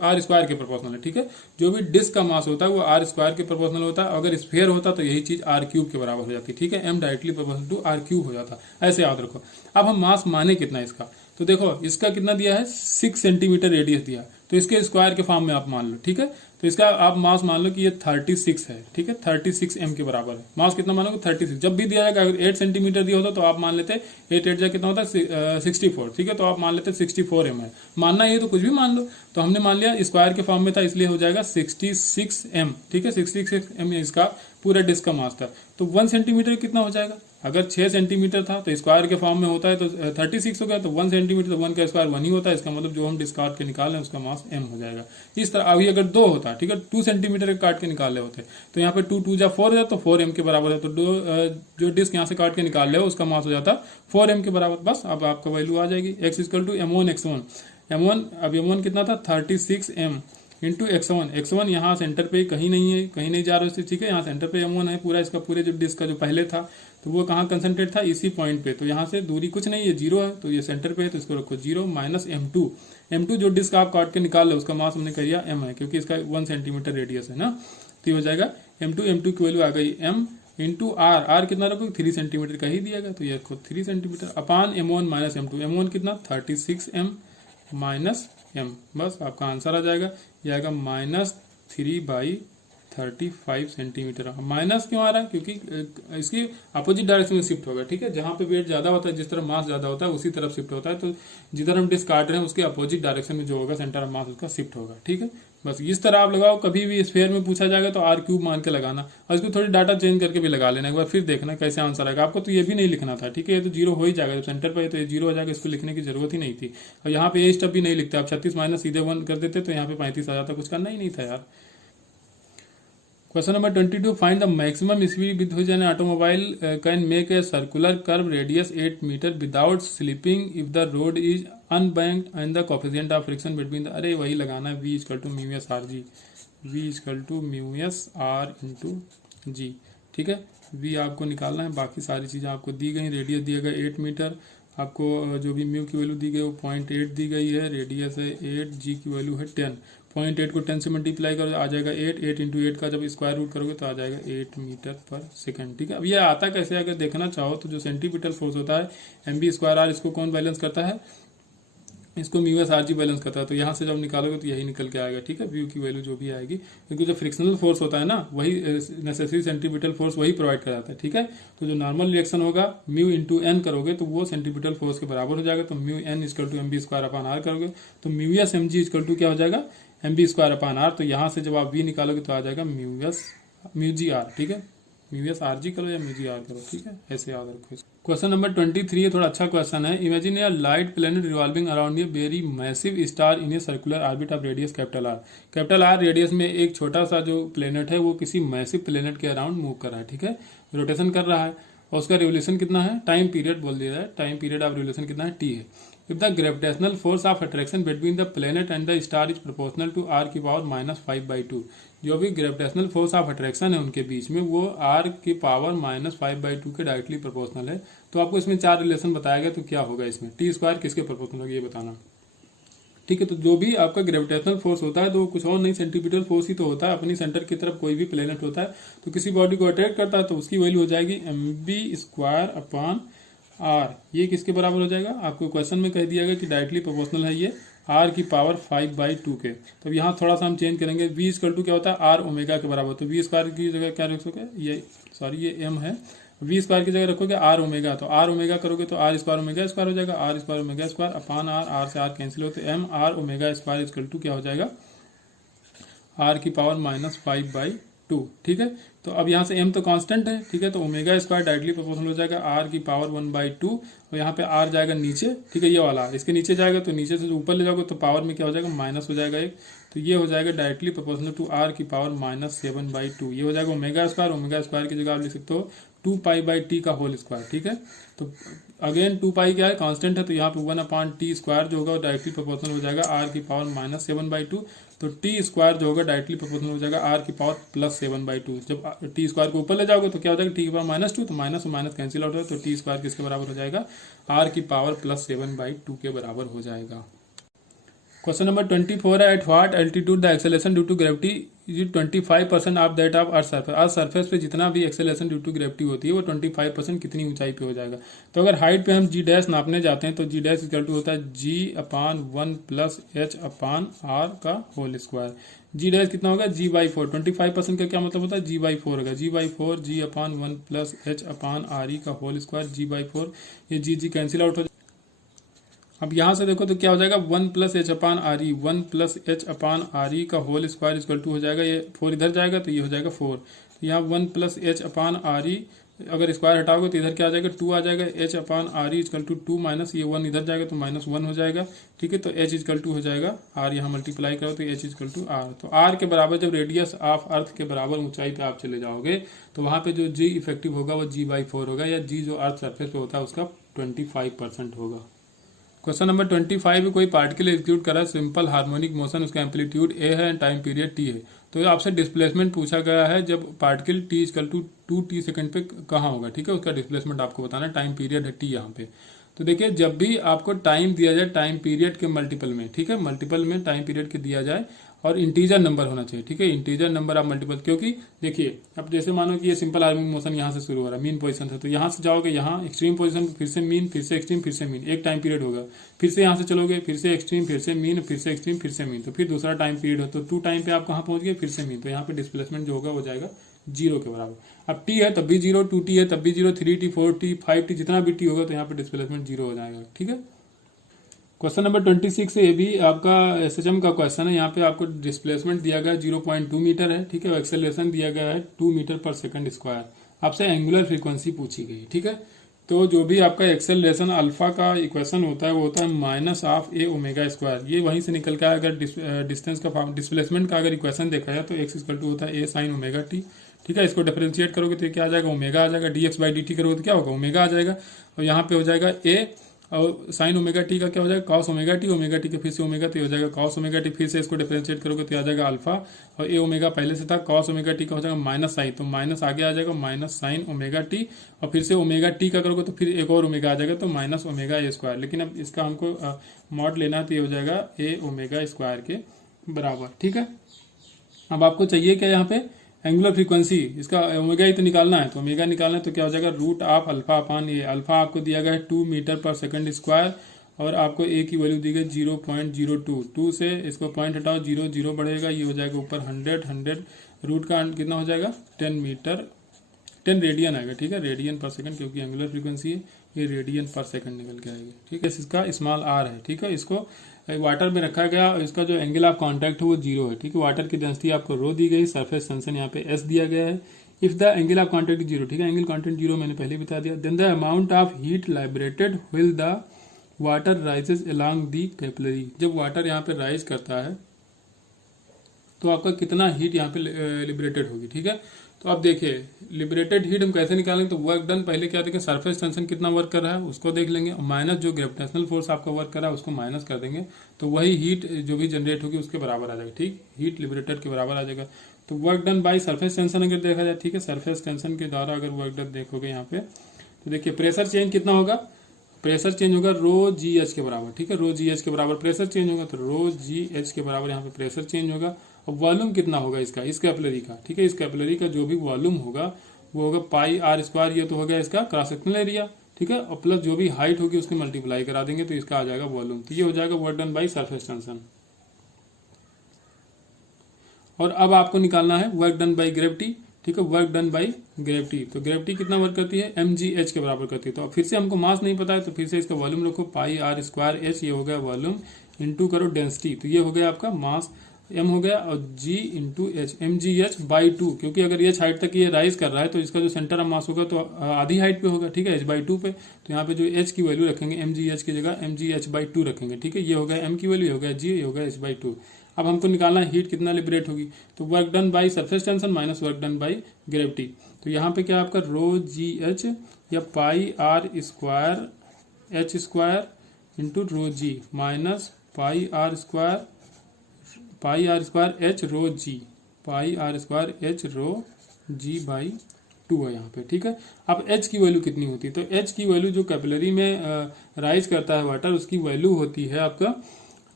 आर स्क्वायर के प्रोपोर्शनल है, ठीक है। जो भी डिस्क का मास होता है वो आर स्क्वायर के प्रोपोर्शनल होता है, अगर स्फीयर होता तो यही चीज आर क्यूब के बराबर हो जाती है, ठीक है, M directly proportional to R cube हो जाता, ऐसे याद रखो। अब हम मास माने कितना इसका, तो देखो इसका कितना दिया है 6 सेंटीमीटर रेडियस दिया, तो इसके स्क्वायर के फॉर्म में आप मान लो, ठीक है। तो इसका आप मास मान लो कि ये 36 है, ठीक है, 36 m के बराबर है। मास कितना मानोगे 36, जब भी दिया जाएगा अगर 8 सेंटीमीटर दिया होता तो आप मान लेते 8 8 कितना होता है 64, ठीक है, तो आप मान लेते 64 m है। मानना ये तो कुछ भी मान लो, तो हमने मान लिया स्क्वायर के फॉर्म में था इसलिए हो जाएगा 66 m, ठीक है, 66 m इसका पूरा डिस्क का मास था। तो 1 सेंटीमीटर कितना हो जाएगा, अगर 6 सेंटीमीटर था तो स्क्वायर के फॉर्म में होता है तो 36 हो गया, तो 1 सेंटीमीटर, तो 1 का स्क्वायर 1 ही होता है, इसका मतलब जो हम डिस्क काट के निकाल रहे हैं उसका मास m हो जाएगा। इस तरह अभी अगर 2 होता, ठीक है, 2 सेंटीमीटर काट के निकाल रहे होते तो यहाँ पे 2 2 जा 4 हो जाता, तो 4 m के बराबर है, तो जो डिस्क यहाँ से काट के निकाल रहे हो उसका मास हो जाता 4 m के बराबर। बस अब आपका वैल्यू आ जाएगी, x equal to m1 x1, अब m1 कितना था 36 m इंटू x1 यहाँ सेंटर पे कहीं नहीं है, कहीं नहीं जा रहा है, ठीक है, यहाँ सेंटर पे m1 है पूरा, इसका पूरे जो डिस्क का जो पहले था तो वो कहाँ कंसंट्रेट था, इसी पॉइंट पे, तो यहाँ से दूरी कुछ नहीं है, 0 है, तो ये सेंटर पे है तो इसको रखो 0 माइनस m2 जो डिस्क आप काट के निकाल लो उसका मास हमने कह दिया m है, क्योंकि इसका 1 सेंटीमीटर रेडियस है ना, तो ये हो जाएगा m2 की वैल्यू आ गई m इंटू आर कितना रखो 3 सेंटीमीटर का ही दिया गया, तो ये 3 centimetre upon m1 minus m2 कितना 36 m माइनस m, बस आपका आंसर आ जाएगा, ये आएगा -3/36 35 सेंटीमीटर। माइनस क्यों आ रहा है? क्योंकि इसकी अपोजिट डायरेक्शन में शिफ्ट होगा, ठीक है। जहां पे वेट ज्यादा होता है, जिस तरफ मास ज्यादा होता है उसी तरफ शिफ्ट होता है, तो जिधर हम डिस्क काट रहे हैं उसके अपोजिट डायरेक्शन में जो होगा सेंटर ऑफ मास उसका शिफ्ट होगा, ठीक है। बस इस तरह आप लगाओ, कभी भी स्फीयर में पूछा जाएगा तो आर क्यूब मान के लगाना, और इसको थोड़ी डाटा चेंज करके भी लगा लेना एक बार, फिर देखना कैसे आंसर आएगा। आपको तो ये भी नहीं लिखना था, ठीक है, ये तो जीरो हो ही जाएगा, जब सेंटर पर है तो ये जीरो हो जाएगा, इसको लिखने की जरूरत ही नहीं थी। और यहाँ पे ये स्टेप भी नहीं लिखते आप, 36 माइनस सीधे 1 कर देते तो यहाँ पे 35 आ जाता, कुछ करना ही नहीं था यार। Question number 22. Find the maximum speed with which an automobile can make a circular curve radius 8 meter without slipping if the road is unbanked and the coefficient of friction between the, अरे वही लगाना है, V equal to mu s r g, V equal to mu s r into g, ठीक है। V आपको निकालना है, बाकी सारी चीज़ें आपको दी गई, रेडियस दिया गया 8 मीटर, आपको जो भी म्यू की वैल्यू दी गई वो 0.8 दी गई है, रेडियस है 8, जी की वैल्यू है 10, 0.8 को 10 से मल्टीप्लाई करो आ जाएगा 8, 8 इंटू 8 का जब स्क्वायर रूट करोगे तो आ जाएगा 8 मीटर पर सेकंड, ठीक है। अब ये आता कैसे, अगर देखना चाहो तो जो सेंटीमीटर फोर्स होता है एम स्क्वायर आर, इसको कौन बैलेंस करता है? इसको म्यू एस आर जी बैलेंस करता है, तो यहाँ से जब निकालोगे तो यही निकल के आएगा, ठीक है, व्यू की वैल्यू जो भी आएगी, क्योंकि जो फ्रिक्शनल फोर्स होता है ना वही नेसेसरी सेंटीमीटर फोर्स वही प्रोवाइड कराता है, ठीक है। तो जो नॉर्मल रिएक्शन होगा म्यू इंटू एन करोगे तो वो सेंटीमीटर फोर्स के बराबर हो जाएगा, तो mu N equal to M B square upon R करोगे तो mu S M G equal to क्या हो जाएगा? M B square upon R. तो यहाँ से जब आप वी निकालोगे तो आ जाएगा म्यू जी आर, ठीक है, म्यू एस आर जी करो या म्यू जी आर करो, ठीक है, ऐसे याद रखो। क्वेश्चन नंबर 23 है, थोड़ा अच्छा क्वेश्चन है। Imagine A light planet revolving around a very massive star in a circular orbit of radius capital R. Capital R radius में एक छोटा सा जो प्लेनेट है वो किसी मैसिव प्लेनेट के अराउंड मूव कर रहा है, ठीक है, रोटेशन कर रहा है, और उसका रिवोल्यूशन कितना है? टाइम पीरियड बोल दिया है, टाइम पीरियड ऑफ रिवोल्यूशन कितना है? टी है। If the gravitational force of attraction between the planet and the star is proportional to R की पावर -5/2, जो भी ग्रेविटेशनल फोर्स ऑफ अट्रैक्शन है उनके बीच में वो आर की पावर -5/2 के डायरेक्टली प्रोपोर्शनल है। तो आपको इसमें 4 रिलेशन बताया गया, तो क्या होगा इसमें? टी स्क्वायर किसके प्रोपोर्शनल होगा ये बताना, ठीक है। तो जो भी आपका ग्रेविटेशनल फोर्स होता है तो कुछ और नहीं, सेंटीमीटर फोर्स ही तो होता है। अपनी सेंटर की तरफ कोई भी प्लेनेट होता है तो किसी बॉडी को अट्रैक्ट करता है तो उसकी वैल्यू हो जाएगी M B square upon R. ये किसके बराबर हो जाएगा? आपको क्वेश्चन में कह दिया गया कि डायरेक्टली प्रोपोर्शनल है ये आर की पावर 5/2 के। तो यहाँ थोड़ा सा हम चेंज करेंगे, वी इक्वल टू क्या होता है? आर ओमेगा के बराबर। तो वी स्क्वायर की जगह क्या रखोगे? ये एम है, वी स्क्वायर की जगह रखोगे आर ओमेगा, तो आर ओमेगा करोगे तो आर स्क्वायर ओमेगा स्क्वायर हो जाएगा, R square omega square upon R, R से आर कैंसिल हो तो M R omega square equal to क्या हो जाएगा? आर की पावर -5/2, ठीक है। तो अब यहाँ से m तो कांस्टेंट है, ठीक है, तो ओमेगा स्क्वायर डायरेक्टली प्रोपोर्शनल हो जाएगा आर की पावर 1/2, और यहाँ पे आर जाएगा नीचे, ठीक है, ये वाला इसके नीचे जाएगा, तो नीचे से जो ऊपर ले जाओगे तो पावर में क्या हो जाएगा? माइनस हो जाएगा एक, तो ये हो जाएगा डायरेक्टली प्रोपोर्शनल टू आर की पावर -7/2। ये हो जाएगा ओमेगा स्क्वायर की जगह आप लिख सकते हो 2π/t का होल स्क्वायर, ठीक है। तो अगेन 2π क्या है? कांस्टेंट है, तो यहाँ पे 1/t स्क्वायर जो होगा डायरेक्टली प्रोपोर्शनल हो जाएगा आर की पावर -7/2, तो टी स्क्वायर जो होगा डायरेक्टली प्रोपोर्शनल हो जाएगा आर की पावर +7/2। जब टी स्क्वायर को ऊपर ले जाओगे तो क्या हो जाएगा? टी की पावर -2, तो माइनस और माइनस कैंसिल आउट होगा, तो टी स्क्वायर किसके बराबर हो जाएगा? आर की पावर +7/2 के बराबर हो जाएगा। क्वेश्चन नंबर 24 है, at what altitude the acceleration due to gravity is 25% of that of earth surface. Earth surface पे जितना भी एक्सेलरेशन ड्यू टू ग्रेविटी होती है वो 25% कितनी ऊंचाई पे हो जाएगा? तो अगर हाइट पे हम जी डैश नापने जाते हैं तो जी डैश इक्वल टू होता है g/1 + h/r का होल स्क्वायर। जी डैश कितना होगा? g/4। 25% का क्या मतलब होता है? g/4 होगा, g/4 g/1 + h/re का होल स्क्वायर g/4। ये जी कैंसिल आउट हो। अब यहाँ से देखो तो क्या हो जाएगा? 1 + h/re, 1 + h/re का होल स्क्वायर इक्वल टू हो जाएगा, ये 4 इधर जाएगा तो ये हो जाएगा 4। तो यहाँ 1 + h/re अगर स्क्वायर हटाओगे तो इधर क्या आ जाएगा? 2 आ जाएगा, h/re इक्वल टू 2 माइनस ये 1 इधर जाएगा तो -1 हो जाएगा, ठीक है। तो h इक्वल टू हो जाएगा r, यहाँ मल्टीप्लाई करो तो h इक्वल टू r। तो r के बराबर जब रेडियस ऑफ अर्थ के बराबर ऊंचाई पे आप चले जाओगे तो वहाँ पे जो g इफेक्टिव होगा वो g/4 होगा, या g जो अर्थ सरफेस पे होता है उसका 25% होगा। क्वेश्चन नंबर 25 में कोई पार्टिकल एग्जीक्यूट कर रहा है सिंपल हार्मोनिक मोशन, उसका एम्पलीट्यूड a है एंड टाइम पीरियड t है। तो आपसे डिस्प्लेसमेंट पूछा गया है जब पार्टिकल t = 2t सेकंड पे कहाँ होगा, ठीक है, उसका डिस्प्लेसमेंट आपको बताना है, टाइम पीरियड है t यहाँ पे। तो देखिए जब भी आपको टाइम दिया जाए टाइम पीरियड के मल्टीपल में, ठीक है, मल्टीपल में टाइम पीरियड के दिया जाए और इंटीजर नंबर होना चाहिए, ठीक है, इंटीजर नंबर आप मल्टीपल, क्योंकि देखिए अब जैसे मानो कि ये सिंपल हार्मोनिक मोशन यहाँ से शुरू हो रहा है मीन पोजीशन से, तो यहाँ से जाओगे यहाँ एक्सट्रीम पोजीशन, फिर से मीन, फिर से एक्सट्रीम, फिर से मीन, एक टाइम पीरियड होगा, फिर से यहाँ से चलोगे, फिर से एक्सट्रीम, फिर से मीन, फिर से एक्सट्रीम, फिर से मीन, तो फिर दूसरा टाइम पीरियड हो, तो 2 टाइम पे आप कहाँ पहुंच गए, फिर से मीन, तो यहाँ पे डिस्प्लेसमेंट जो होगा वो जाएगा 0 के बराबर। अब टी है तब भी 0, 2t है तब भी 0, 3t, 4t, 5t, जितना भी टी होगा तो यहाँ पे डिस्प्लेसमेंट 0 हो जाएगा, ठीक है। क्वेश्चन नंबर 26 ये भी आपका एसएचएम का क्वेश्चन है। यहाँ पे आपको डिस्प्लेसमेंट दिया गया 0.2 मीटर है, ठीक है, और एक्सेलरेशन दिया गया है 2 मीटर पर सेकंड स्क्वायर। आपसे एंगुलर फ्रीक्वेंसी पूछी गई, ठीक है। तो जो भी आपका एक्सेलरेशन अल्फा का इक्वेशन होता है वो होता है -(a)(ω²। ये वहीं से निकल के आया। अगर डिस्टेंस का डिस्प्लेसमेंट का अगर इक्वेशन देखा जाए तो x होता है a sin ωt, ठीक है। इसको डिफरेंशिएट करोगे तो क्या आ जाएगा, ओमेगा आ जाएगा। dx/dt करोगे तो क्या होगा, ओमेगा आ जाएगा। और यहाँ पे हो जाएगा a और साइन ओमेगा टी का क्या हो जाएगा, कॉस ओमेगा टी के फिर से ओमेगा, तो हो जाएगा कॉस ओमेगा टी। फिर से इसको डिफरेंशिएट करोगे तो आ जाएगा अल्फा, और ए ओमेगा पहले से था, कॉस ओमेगा टी का हो जाएगा माइनस साइन, तो माइनस आगे आ जाएगा माइनस साइन ओमेगा टी, और फिर से ओमेगा टी का करोगे तो फिर एक और ओमेगा आ जाएगा, तो -(ω²). लेकिन अब इसका हमको मॉड लेना है तो ये हो जाएगा a(ω²) के बराबर, ठीक है। अब आपको चाहिए क्या यहाँ पे एंगुलर फ्रीक्वेंसी, इसका ओमेगा ही तो निकालना है, तो ओमेगा निकालना है तो क्या हो जाएगा √α/a। अल्फा आपको दिया गया है 2 मीटर पर सेकंड स्क्वायर, और आपको ए की वैल्यू दी गई 0.02। 2 से इसको पॉइंट हटाओ, 0 0 बढ़ेगा, ये हो जाएगा ऊपर 100 रूट का कितना हो जाएगा 10 रेडियन आएगा, ठीक है, रेडियन पर सेकंड, क्योंकि एंगुलर फ्रीक्वेंसी है, ये रेडियन पर सेकंड निकल के आएगी, ठीक है। इसका स्मॉल r है, ठीक है। इसको वाटर में रखा गया और इसका जो एंगल ऑफ कांटेक्ट है वो 0 है, ठीक है। वाटर की डेंसिटी आपको रो दी गई, सरफेस टेंशन यहाँ पे s दिया गया है। If the angle of contact 0, ठीक है, एंगल कांटेक्ट 0 मैंने पहले बता दिया। Then the amount of heat liberated while the water rises along the capillary. जब वाटर यहाँ पे राइज करता है तो आपका कितना हीट यहाँ पे लिबरेटेड होगी, ठीक है। तो अब देखिए लिबरेटेड हीट हम कैसे निकालेंगे, तो वर्क डन पहले क्या देखें, सरफेस टेंशन कितना वर्क कर रहा है उसको देख लेंगे, माइनस जो ग्रेविटेशनल फोर्स आपका वर्क कर रहा है उसको माइनस कर देंगे, तो वही हीट जो भी जनरेट होगी उसके बराबर आ जाएगा, ठीक, हीट लिबरेटेड के बराबर आ जाएगा। तो work done by surface tension अगर देखा जाए, ठीक है, सरफेस टेंशन के द्वारा अगर वर्क डन देखोगे यहाँ पे, तो देखिए प्रेशर चेंज कितना होगा, प्रेशर चेंज होगा ρgh के बराबर, ठीक है, ρgh के बराबर प्रेशर चेंज होगा, तो ρgh के बराबर यहाँ पे प्रेशर चेंज होगा। और वॉल्यूम कितना होगा इसका, इस कैपिलरी का, ठीक है, इस कैपिलरी का जो भी वॉल्यूम होगा वो होगा πr², ये तो हो गया इसका क्रॉस सेक्शनल एरिया, ठीक है, और प्लस जो भी हाइट होगी उसकी मल्टीप्लाई करा देंगे तो इसका आ जाएगा वॉल्यूम। तो ये हो जाएगा work done by surface tension. और अब आपको निकालना है वर्क डन बाई ग्रेविटी, ठीक है, वर्क डन बाई ग्रेविटी। तो ग्रेविटी कितना वर्क करती है, mgh के बराबर करती है। तो फिर से हमको मास नहीं पता है तो फिर से इसका वॉल्यूम रखो, πr²h, ये हो गया वॉल्यूम, इंटू करो डेंसिटी, तो ये हो गया आपका मास m हो गया, और g इंटू एच, mgh/2, क्योंकि अगर h हाइट तक ये राइज कर रहा है तो इसका जो सेंटर ऑफ मास होगा तो आधी हाइट पे होगा, ठीक है, h/2 पे। तो यहाँ पे जो h की वैल्यू रखेंगे mgh की जगह mgh/2 रखेंगे, ठीक है, ये हो गया m की वैल्यू, हो गया g, ये हो गया h/2। अब हमको निकालना है हीट कितना लिबरेट होगी, तो work done by surface tension minus work done by gravity. तो यहाँ पे क्या आपका ρgh या πr² into ρg minus πr² h ρg, πr² h ρg/2 है यहाँ पे, ठीक है। अब h की वैल्यू कितनी होती है, तो h की वैल्यू जो कैपिलरी में राइज करता है वाटर उसकी वैल्यू होती है आपका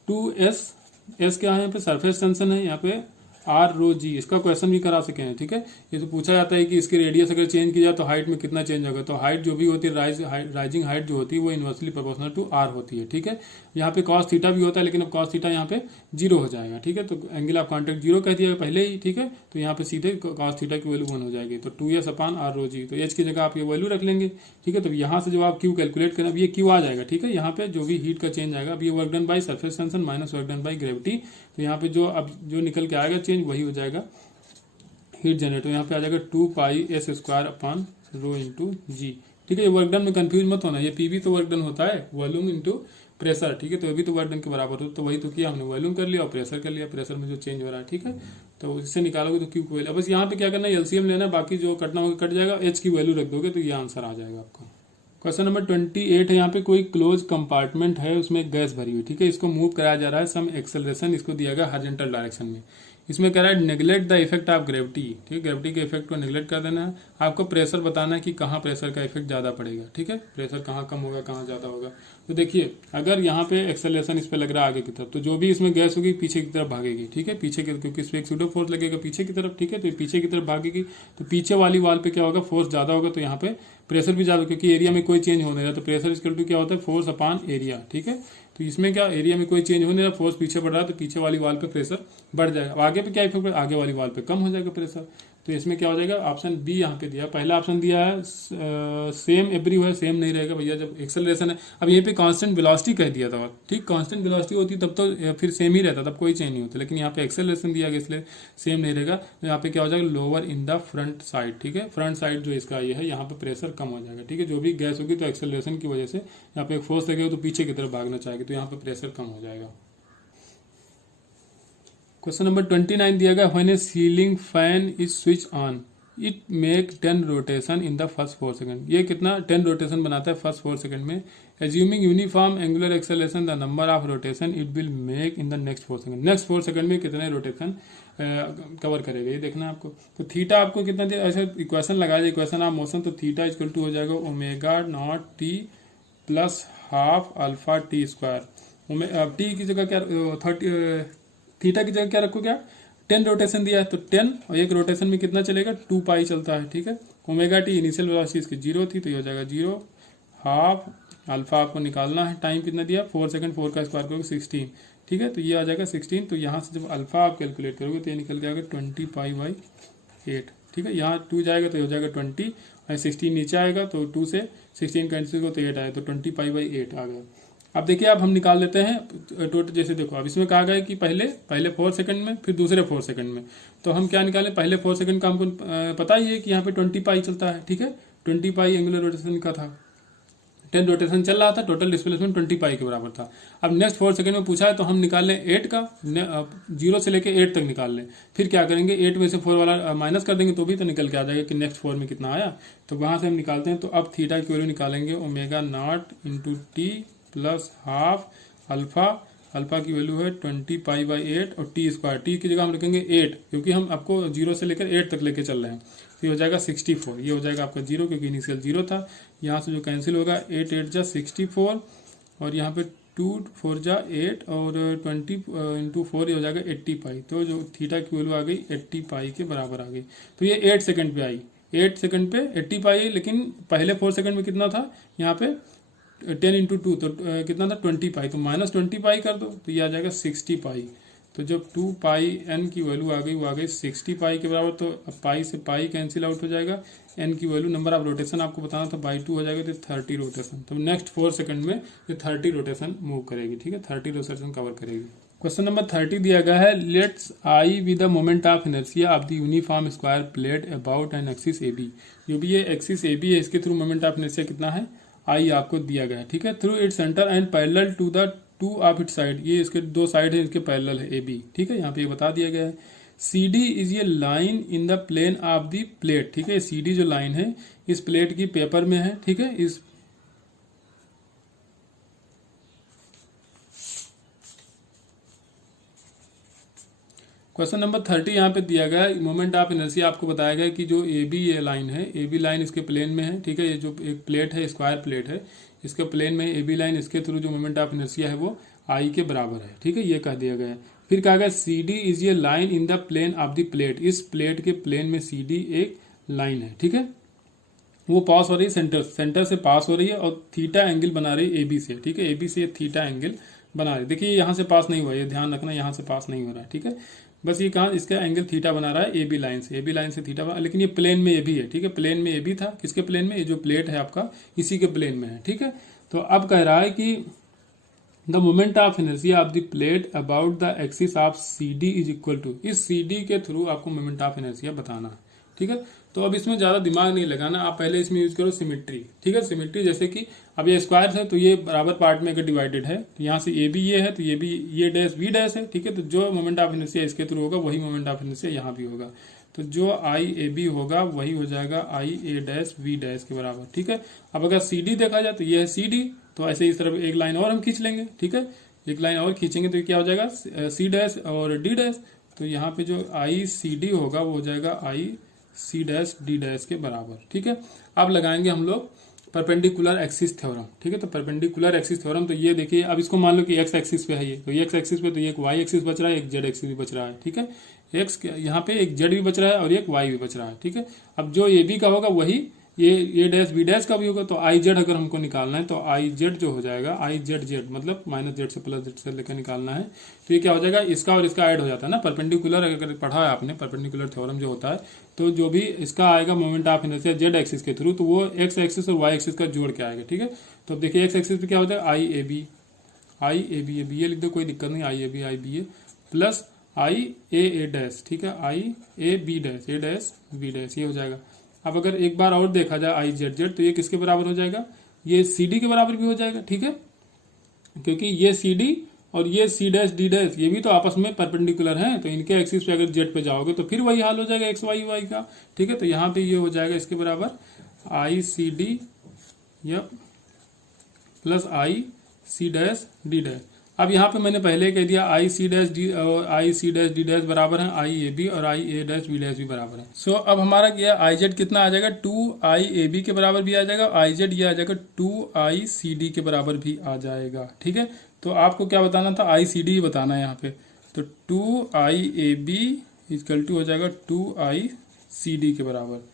2s। s क्या है यहाँ पे, सरफेस टेंशन है, यहाँ पे r ρg, इसका क्वेश्चन भी करा सके हैं, ठीक है। ये तो पूछा जाता है कि इसकी रेडियस अगर चेंज की जाए तो हाइट में कितना चेंज होगा, तो हाइट जो भी होती है राइजिंग हाइट जो होती है वो इनवर्सली प्रोपोर्शनल टू r होती है, ठीक है। यहाँ पे cos थीटा भी होता है, लेकिन अब cos थीटा यहाँ पे 0 हो जाएगा, ठीक है। तो एंगल ऑफ कांटेक्ट 0 कह दिया पहले ही, ठीक है, तो यहाँ पे सीधे cos थीटा की वैल्यू 1 हो जाएगी, तो 2s/r ρg, तो h की जगह आप ये वैल्यू रख लेंगे, ठीक है। तो यहाँ से जब आप q कैलकुलेट करें, अब ये q आ जाएगा, ठीक है, यहाँ पे जो भी हीट का चेंज आएगा। अब ये work done by surface tension minus work done by gravity, तो यहाँ पे जो निकल के आएगा चेंज वही हो जाएगा हीट जनरेट। यहाँ पे आ जाएगा 2πs²/ρ इंटू जी, ठीक है। ये वर्क डन में कंफ्यूज मत होना, ये पीवी तो वर्क डन होता है, वॉल्यूम इंटू प्रेशर, ठीक है, तो अभी तो वर्क डन के बराबर हो, तो वही तो किया हमने, वॉल्यूम कर लिया और प्रेशर कर लिया, प्रेशर में जो चेंज हो रहा है, ठीक है। तो इससे निकालोगे तो क्यू की वैल्यू, बस यहाँ पे क्या करना है, एलसीएम लेना है, बाकी जो कटना होगा कट जाएगा, एच की वैल्यू रख दोगे तो ये आंसर आ जाएगा आपका। क्वेश्चन नंबर 28 है। यहाँ पे कोई क्लोज कंपार्टमेंट है, उसमें गैस भरी हुई, ठीक है, इसको मूव कराया जा रहा है, सम एक्सेलरेशन इसको दिया गया हॉरिजॉन्टल डायरेक्शन में, इसमें कह रहा है neglect the effect of gravity, ठीक है, ग्रेविटी के इफेक्ट को नेग्लेक्ट कर देना है। आपको प्रेशर बताना है कि कहाँ प्रेशर का इफेक्ट ज्यादा पड़ेगा, ठीक है, प्रेशर कहाँ कम होगा कहाँ ज्यादा होगा। तो देखिए अगर यहाँ पे एक्सेलरेशन इस पे लग रहा है आगे की तरफ, तो जो भी इसमें गैस होगी पीछे की तरफ भागेगी, ठीक है, पीछे की, क्योंकि इस पे एक सूडो फोर्स लगेगा पीछे की तरफ, ठीक है, तो पीछे की तरफ भागेगी, तो पीछे वाली वाल पे क्या होगा, फोर्स ज्यादा होगा, तो यहाँ पे प्रेशर भी ज्यादा, क्योंकि एरिया में कोई चेंज होने रहा, तो प्रेशर इक्वल टू क्या होता है, फोर्स अपॉन एरिया, ठीक है। तो इसमें क्या, एरिया में कोई चेंज होने रहा, फोर्स पीछे बढ़ रहा है, तो पीछे वाली वाल पे प्रेशर बढ़ जाएगा। आगे पे क्या इफेक्ट, आगे वाली वाल पे कम हो जाएगा प्रेशर। तो इसमें क्या हो जाएगा, ऑप्शन बी यहाँ पे दिया, पहला ऑप्शन दिया है सेम एवरीवेयर, सेम नहीं रहेगा भैया, जब एक्सेलरेशन है। अब यहाँ पे कांस्टेंट वेलोसिटी कह दिया था, ठीक, कांस्टेंट वेलोसिटी होती तब तो फिर सेम ही रहता, तब कोई चेंज नहीं होता, लेकिन यहाँ पे एक्सेलरेशन दिया गया इसलिए सेम नहीं रहेगा। तो यहाँ पे क्या हो जाएगा, lower in the front side, ठीक है, फ्रंट साइड जो इसका ये है यहाँ पे प्रेशर कम हो जाएगा, ठीक है, जो भी गैस होगी तो एक्सेलरेशन की वजह से यहाँ पे एक फोर्स लगेगा तो पीछे की तरफ भागना चाहेगी, तो यहाँ पे प्रेशर कम हो जाएगा। क्वेश्चन नंबर 29 दिया गया, when A ceiling fan is switch on it make 10 rotation in the first 4 second. ये कितना 10 रोटेशन बनाता है फर्स्ट 4 सेकंड में। Assuming uniform angular acceleration the number of rotation it will make in the next 4 second. Next 4 second में कितने rotation cover करेगा ये देखना है आपको। तो थीटा आपको कितना दिया, ऐसे इक्वेशन लगा दिया, इक्वेशन ऑफ मोशन, तो थीटा इक्वल टू हो जाएगा omega naught T plus half alpha T square. T की जगह क्या 30, थीटा की जगह क्या रखो, क्या 10 रोटेशन दिया है, तो 10 और एक रोटेशन में कितना चलेगा, 2 पाई चलता है, ठीक है। ओमेगा टी इनिशियल वेलोसिटी इसकी 0 थी, तो ये हो जाएगा 0 हाफ अल्फा आपको निकालना है, टाइम कितना दिया 4 सेकंड, 4 का स्क्वायर करोगे 16, ठीक है, तो ये आ जाएगा 16। तो यहाँ से जब अल्फा आप कैलकुलेट करोगे तो ये निकल के आएगा 20 पाई बाई 8, ठीक है, यहाँ 2 जाएगा तो ये हो जाएगा 20 और 16 नीचे आएगा तो 2 से 16 कैंसिल हो तो 8 आएगा, तो 20 पाई बाई 8 आ गया। अब देखिए अब हम निकाल लेते हैं टोटल, जैसे देखो अब इसमें कहा गया है कि पहले 4 सेकंड में फिर दूसरे 4 सेकंड में, तो हम क्या निकालें, पहले 4 सेकंड का हमको पता ही है कि यहाँ पे 20 पाई चलता है, ठीक है, 20 पाई एंगुलर रोटेशन का था, 10 रोटेशन चल रहा था, टोटल डिस्प्लेसमेंट 20 पाई के बराबर था। अब नेक्स्ट 4 सेकंड में पूछा है तो हम निकाल लें 8 का, 0 से लेके 8 तक निकाल लें, फिर क्या करेंगे 8 में से 4 वाला माइनस कर देंगे तो भी तो निकल के आ जाएगा कि नेक्स्ट 4 में कितना आया, तो वहां से हम निकालते हैं। तो अब थीटा की वैल्यू निकालेंगे omega naught into T plus half alpha, alpha की वैल्यू है 20 पाई बाई 8 और टी स्क्वायर, टी की जगह हम रखेंगे 8 क्योंकि हम आपको 0 से लेकर 8 तक लेके चल रहे हैं, तो ये हो जाएगा 64, ये हो जाएगा आपका 0 क्योंकि इनिशियल 0 था, यहाँ से जो कैंसिल होगा 8 8 जा 64 और यहाँ पे 2 4 जा 8 और 20 इंटू 4 ये हो जाएगा 80 पाई, तो जो थीटा की वैल्यू आ गई 80 पाई के बराबर आ गई। तो ये 8 सेकंड पे आई, 8 सेकंड पे 80 पाई, लेकिन पहले 4 सेकंड में कितना था, यहाँ पे 10 इंटू 2 तो कितना था 20 पाई, तो माइनस 20 पाई कर दो तो ये आ जाएगा 60 पाई। तो जब 2 पाई एन की वैल्यू आ गई वो आ गई 60 पाई के बराबर, तो अब पाई से पाई कैंसिल आउट हो जाएगा, एन की वैल्यू नंबर ऑफ रोटेशन आपको बताना था बाई 2 हो जाएगा, तो 30 रोटेशन। तो नेक्स्ट 4 सेकंड में ये 30 रोटेशन मूव करेगी, ठीक है, 30 रोटेशन कवर करेगी। क्वेश्चन नंबर 30 दिया गया है, let's I with the moment of inertia of the uniform square plate about an axis A B. जो भी ये एक्सिस ए बी है इसके थ्रू मोमेंट ऑफ इनर्शिया कितना है, आई आपको दिया गया है, ठीक है, through its centre and parallel to the 2 of it side, ये इसके 2 साइड है इसके पैरेलल है ए बी, ठीक है, यहाँ पे ये बता दिया गया है। सी डी इज ये line in the plane of the plate, ठीक है, सी डी जो लाइन है इस प्लेट की पेपर में है, ठीक है, इस क्वेश्चन नंबर 30 यहाँ पे दिया गया है, मोमेंट ऑफ इनर्शिया आपको बताया गया कि जो ए बी ये लाइन है, ए बी लाइन इसके प्लेन में है, ठीक है, ये जो एक प्लेट है स्क्वायर प्लेट है इसके प्लेन में ए बी लाइन, इसके थ्रू जो मोमेंट ऑफ इनर्शिया है वो आई के बराबर है, ठीक है, ये कह दिया गया है। फिर कहा गया सी डी इज ये line in the plane of the plate, इस प्लेट के प्लेन में सी डी एक लाइन है, ठीक है, वो पास हो रही है सेंटर से पास हो रही है और थीटा एंगल बना रही है ए बी से, ठीक है, ए बी से थीटा एंगल बना रही है। देखिए यहाँ से पास नहीं हुआ, ये ध्यान रखना, यहाँ से पास नहीं हो रहा है, ठीक है, बस ये कहा इसका एंगल थीटा बना रहा है ए बी लाइन से थीटा बना, लेकिन ये प्लेन में ए बी है, ठीक है, प्लेन में ए बी था, किसके प्लेन में, ये जो प्लेट है आपका इसी के प्लेन में है, ठीक है। तो अब कह रहा है कि the moment of inertia of the plate about the axis of C D is equal to, इस सी डी के थ्रू आपको मोमेंट ऑफ इनर्शिया बताना है, ठीक है। तो अब इसमें ज्यादा दिमाग नहीं लगाना, आप पहले इसमें यूज करो सिमेट्री, ठीक है, सिमेट्री जैसे कि अब ये स्क्वायर है तो ये बराबर पार्ट में अगर डिवाइडेड है तो यहाँ से ए बी ये है तो ये भी ये डैश बी डैश है, ठीक है, तो जो मोमेंट ऑफ इनर्शिया इसके थ्रू होगा वही मोमेंट ऑफ इनर्शिया यहाँ भी होगा, तो जो आई ए बी होगा वही हो जाएगा आई ए डैश बी डैश के बराबर, ठीक है। अब अगर सी डी देखा जाए तो ये है सी डी, तो ऐसे इस तरफ एक लाइन और हम खींच लेंगे, ठीक है, एक लाइन और खींचेंगे तो क्या हो जाएगा सी डैश और डी डैश, तो यहाँ पे जो आई सी डी होगा वो हो जाएगा आई सी डैश डी डैश के बराबर। ठीक है, अब लगाएंगे हम लोग परपेंडिकुलर एक्सिस थ्योरम। ठीक है, तो परपेंडिकुलर एक्सिस थ्योरम, तो ये देखिए अब इसको मान लो कि एक्स एक्सिस पे है ये, तो एक्स एक्सिस पे तो एक वाई एक्सिस बच रहा है, एक जेड एक्सिस भी बच रहा है। ठीक है, एक्स यहाँ पे एक जेड भी बच रहा है और एक वाई भी बच रहा है। ठीक है, अब जो ए बी का होगा वही ये डैश बी डैश का भी होगा। तो आई जेड अगर हमको निकालना है तो आई जेड जो हो जाएगा आई जेड जेड मतलब माइनस जेड से प्लस जेड से लेकर निकालना है। तो ये क्या हो जाएगा, इसका और इसका ऐड हो जाता है ना। परपेंडिकुलर अगर पढ़ा है आपने, परपेंडिकुलर थ्योरम जो होता है, तो जो भी इसका आएगा moment of inertia Z axis के थ्रू, तो वो एक्स एक्सिस और वाई एक्सिस का जोड़ के आएगा। ठीक है, तो देखिए एक्स एक्सिस पे क्या होता है आई ए बी ये लिख दो, कोई दिक्कत नहीं, I A B A plus I A dash. ठीक है, I A B dash B dash, ये हो जाएगा। अब अगर एक बार और देखा जाए आई जेड जेड, तो ये किसके बराबर हो जाएगा, ये सी डी के बराबर भी हो जाएगा। ठीक है, क्योंकि ये सी डी और ये सी डैश डी डैश ये भी तो आपस में परपेंडिकुलर हैं, तो इनके एक्सिस पे अगर जेड पे जाओगे तो फिर वही हाल हो जाएगा एक्स वाई वाई का। ठीक है, तो यहाँ पे ये हो जाएगा इसके बराबर आई सी डी या प्लस आई सी डैश डी डैश। अब यहाँ पे मैंने पहले कह दिया आई सी डैश डी और आई सी डैश डी डैश बराबर है आई ए बी और आई ए डैश बी डैश भी बराबर है। सो अब हमारा क्या आई जेड कितना आ जाएगा, 2 आई ए बी के बराबर भी आ जाएगा, आई जेड ये आ जाएगा 2 आई सी डी के बराबर भी आ जाएगा। ठीक है, तो आपको क्या बताना था, आई सी डी बताना है यहाँ पे। तो 2 आई ए बी इक्वल टू हो जाएगा 2 आई सी डी के बराबर।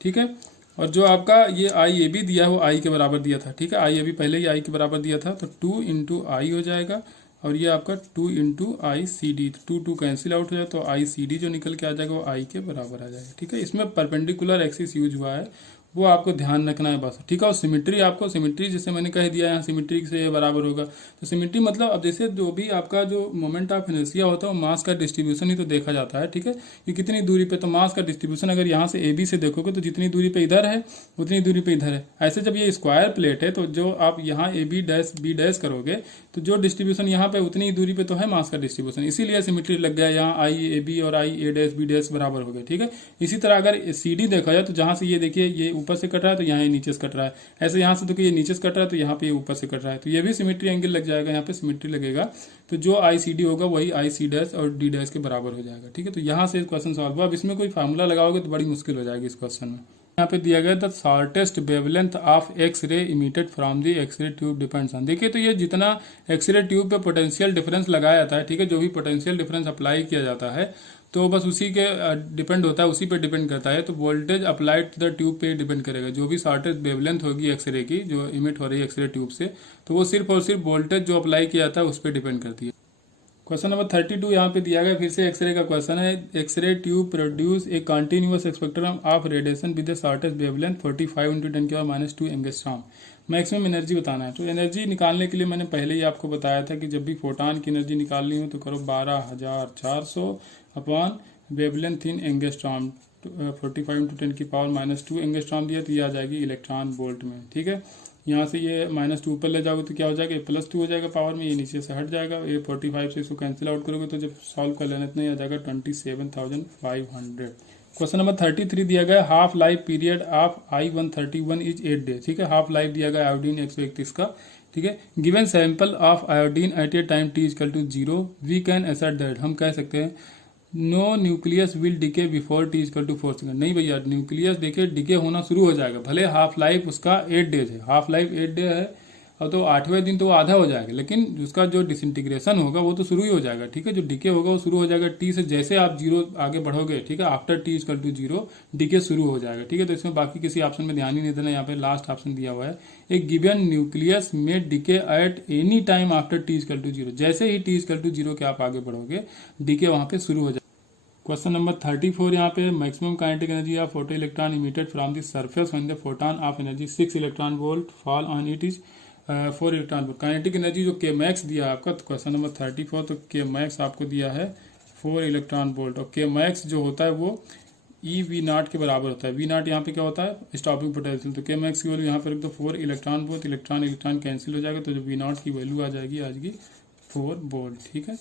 ठीक है, और जो आपका ये आई ए बी दिया है वो आई के बराबर दिया था। ठीक है, आई ए बी पहले ही आई के बराबर दिया था, तो 2 इंटू आई हो जाएगा और ये आपका 2 इंटू आई सी डी, 2 कैंसिल आउट हो जाए, तो आई सी डी जो निकल के आ जाएगा वो आई के बराबर आ जाएगा। ठीक है, इसमें परपेंडिकुलर एक्सिस यूज हुआ है, वो आपको ध्यान रखना है बस। ठीक है, और सिमेट्री आपको, सिमेट्री जैसे मैंने कह दिया यहाँ सिमेट्री से ये बराबर होगा, तो सिमेट्री मतलब अब जैसे जो भी आपका जो मोमेंट ऑफ इनर्शिया होता है वो मास का डिस्ट्रीब्यूशन ही तो देखा जाता है। ठीक है, कि कितनी दूरी पे, तो मास का डिस्ट्रीब्यूशन अगर यहाँ से ए बी से देखोगे तो जितनी दूरी पे इधर है उतनी दूरी पे इधर है। ऐसे जब ये स्क्वायर प्लेट है तो जो आप यहाँ A B dash B dash करोगे तो जो डिस्ट्रीब्यूशन यहाँ पे उतनी दूरी पे तो है मास का डिस्ट्रीब्यूशन, इसीलिए सिमेट्री लग गया, यहाँ आई ए बी और आई ए डैश बी डैश बराबर हो गए। ठीक है, इसी तरह अगर सी डी देखा जाए तो जहां से ये देखिए ये ऊपर से कट रहा है तो यहाँ ये नीचे से कट रहा है, ऐसे यहाँ से देखिए ये नीचे से कट रहा है तो यहाँ पे ये ऊपर से कट रहा है, तो ये भी सिमेट्री एंगल लग जाएगा, यहाँ पे सिमेट्री लगेगा। तो जो आई सी डी होगा वही आई सी डैश और डी डैश के बराबर हो जाएगा। ठीक है, तो यहाँ से क्वेश्चन सॉल्व हुआ। अब इसमें कोई फार्मूला लगाओगे तो बड़ी मुश्किल हो जाएगी इस क्वेश्चन में। यहाँ पे दिया गया the shortest wavelength of X ray emitted from the X ray tube depends on. देखिए, तो ये जितना एक्सरे ट्यूब पे पोटेंशियल डिफरेंस लगाया जाता है, ठीक है, जो भी पोटेंशियल डिफरेंस अप्लाई किया जाता है तो बस उसी के डिपेंड होता है, उसी पे डिपेंड करता है। तो voltage applied to the tube पे डिपेंड करेगा। जो भी शॉर्टेस्ट वेवलेंथ होगी एक्सरे की जो इमिट हो रही है एक्सरे ट्यूब से, तो वो सिर्फ और सिर्फ वोल्टेज जो अप्लाई किया जाता है उस पर डिपेंड करती है। क्वेश्चन नंबर 32 यहाँ पे दिया गया, फिर से एक्सरे का क्वेश्चन है। X ray tube produce a continuous spectrum of radiation with the shortest wavelength 45 into 10⁻⁻² angstrom. Maximum energy बताना है। तो एनर्जी निकालने के लिए मैंने पहले ही आपको बताया था कि जब भी फोटान की एनर्जी निकालनी हो तो करो 12,400 अपॉन वेवलेंथ इन एंगस्ट्रॉम, 45 इंटू 10⁻² एंगस्ट्रॉम दिया तो ये आ जाएगी इलेक्ट्रॉन वोल्ट में। ठीक है, यहाँ से ये -2 ऊपर ले जाओगे तो क्या हो जाएगा, +2 हो जाएगा पावर में, ये नीचे से हट जाएगा। ये 45 से इसको कैंसिल आउट करोगे तो जब सॉल्व कर लेना इतना ही आ जाएगा 27,500। क्वेश्चन नंबर 33 दिया गया, half life period of I-131 is 8 day. ठीक है, हाफ लाइफ दिया गया आयोडीन 131 का। ठीक है, given sample of iodine at a time t = 0 we can assert that, हम कह सकते हैं no nucleus will decay before t = 4 second. नहीं भैया, न्यूक्लियस देखिए डिके होना शुरू हो जाएगा, भले हाफ लाइफ उसका 8 डेज है, हाफ लाइफ 8 डे है और तो 8वें दिन तो वो आधा हो जाएगा, लेकिन उसका जो डिसइंटीग्रेशन होगा वो तो शुरू ही हो जाएगा। ठीक है, जो डिके होगा वो शुरू हो जाएगा टी से, जैसे आप 0 आगे बढ़ोगे, ठीक है, आफ्टर t = 0 डिके शुरू हो जाएगा। ठीक है, तो इसमें बाकी किसी ऑप्शन में ध्यान ही नहीं देना, यहाँ पे लास्ट ऑप्शन दिया हुआ है, एक गिवन न्यूक्लियस में decay at any time after t = 0। जैसे ही t = 0 के आप आगे बढ़ोगे डिके वहां पे शुरू हो जाएगा। क्वेश्चन नंबर 34 यहाँ पे, maximum kinetic energy of photo electron emitted from the surface when the photon of energy 6 electron volt fall on it is 4 electron volt. Kinetic energy जो के मैक्स दिया आपका, तो क्वेश्चन नंबर 34, तो के मैक्स आपको दिया है 4 इलेक्ट्रॉन वोल्ट, और के मैक्स जो होता है वो EV0 के बराबर होता है। V0 यहाँ पे क्या होता है, स्टॉपिंग पोटेंशियल। तो के मैक्स की वैल्यू यहाँ पर रख दो 4 electron volt, electron electron cancel हो जाएगा, तो जो V0 की वैल्यू आ जाएगी आज की 4 वोल्ट। ठीक है,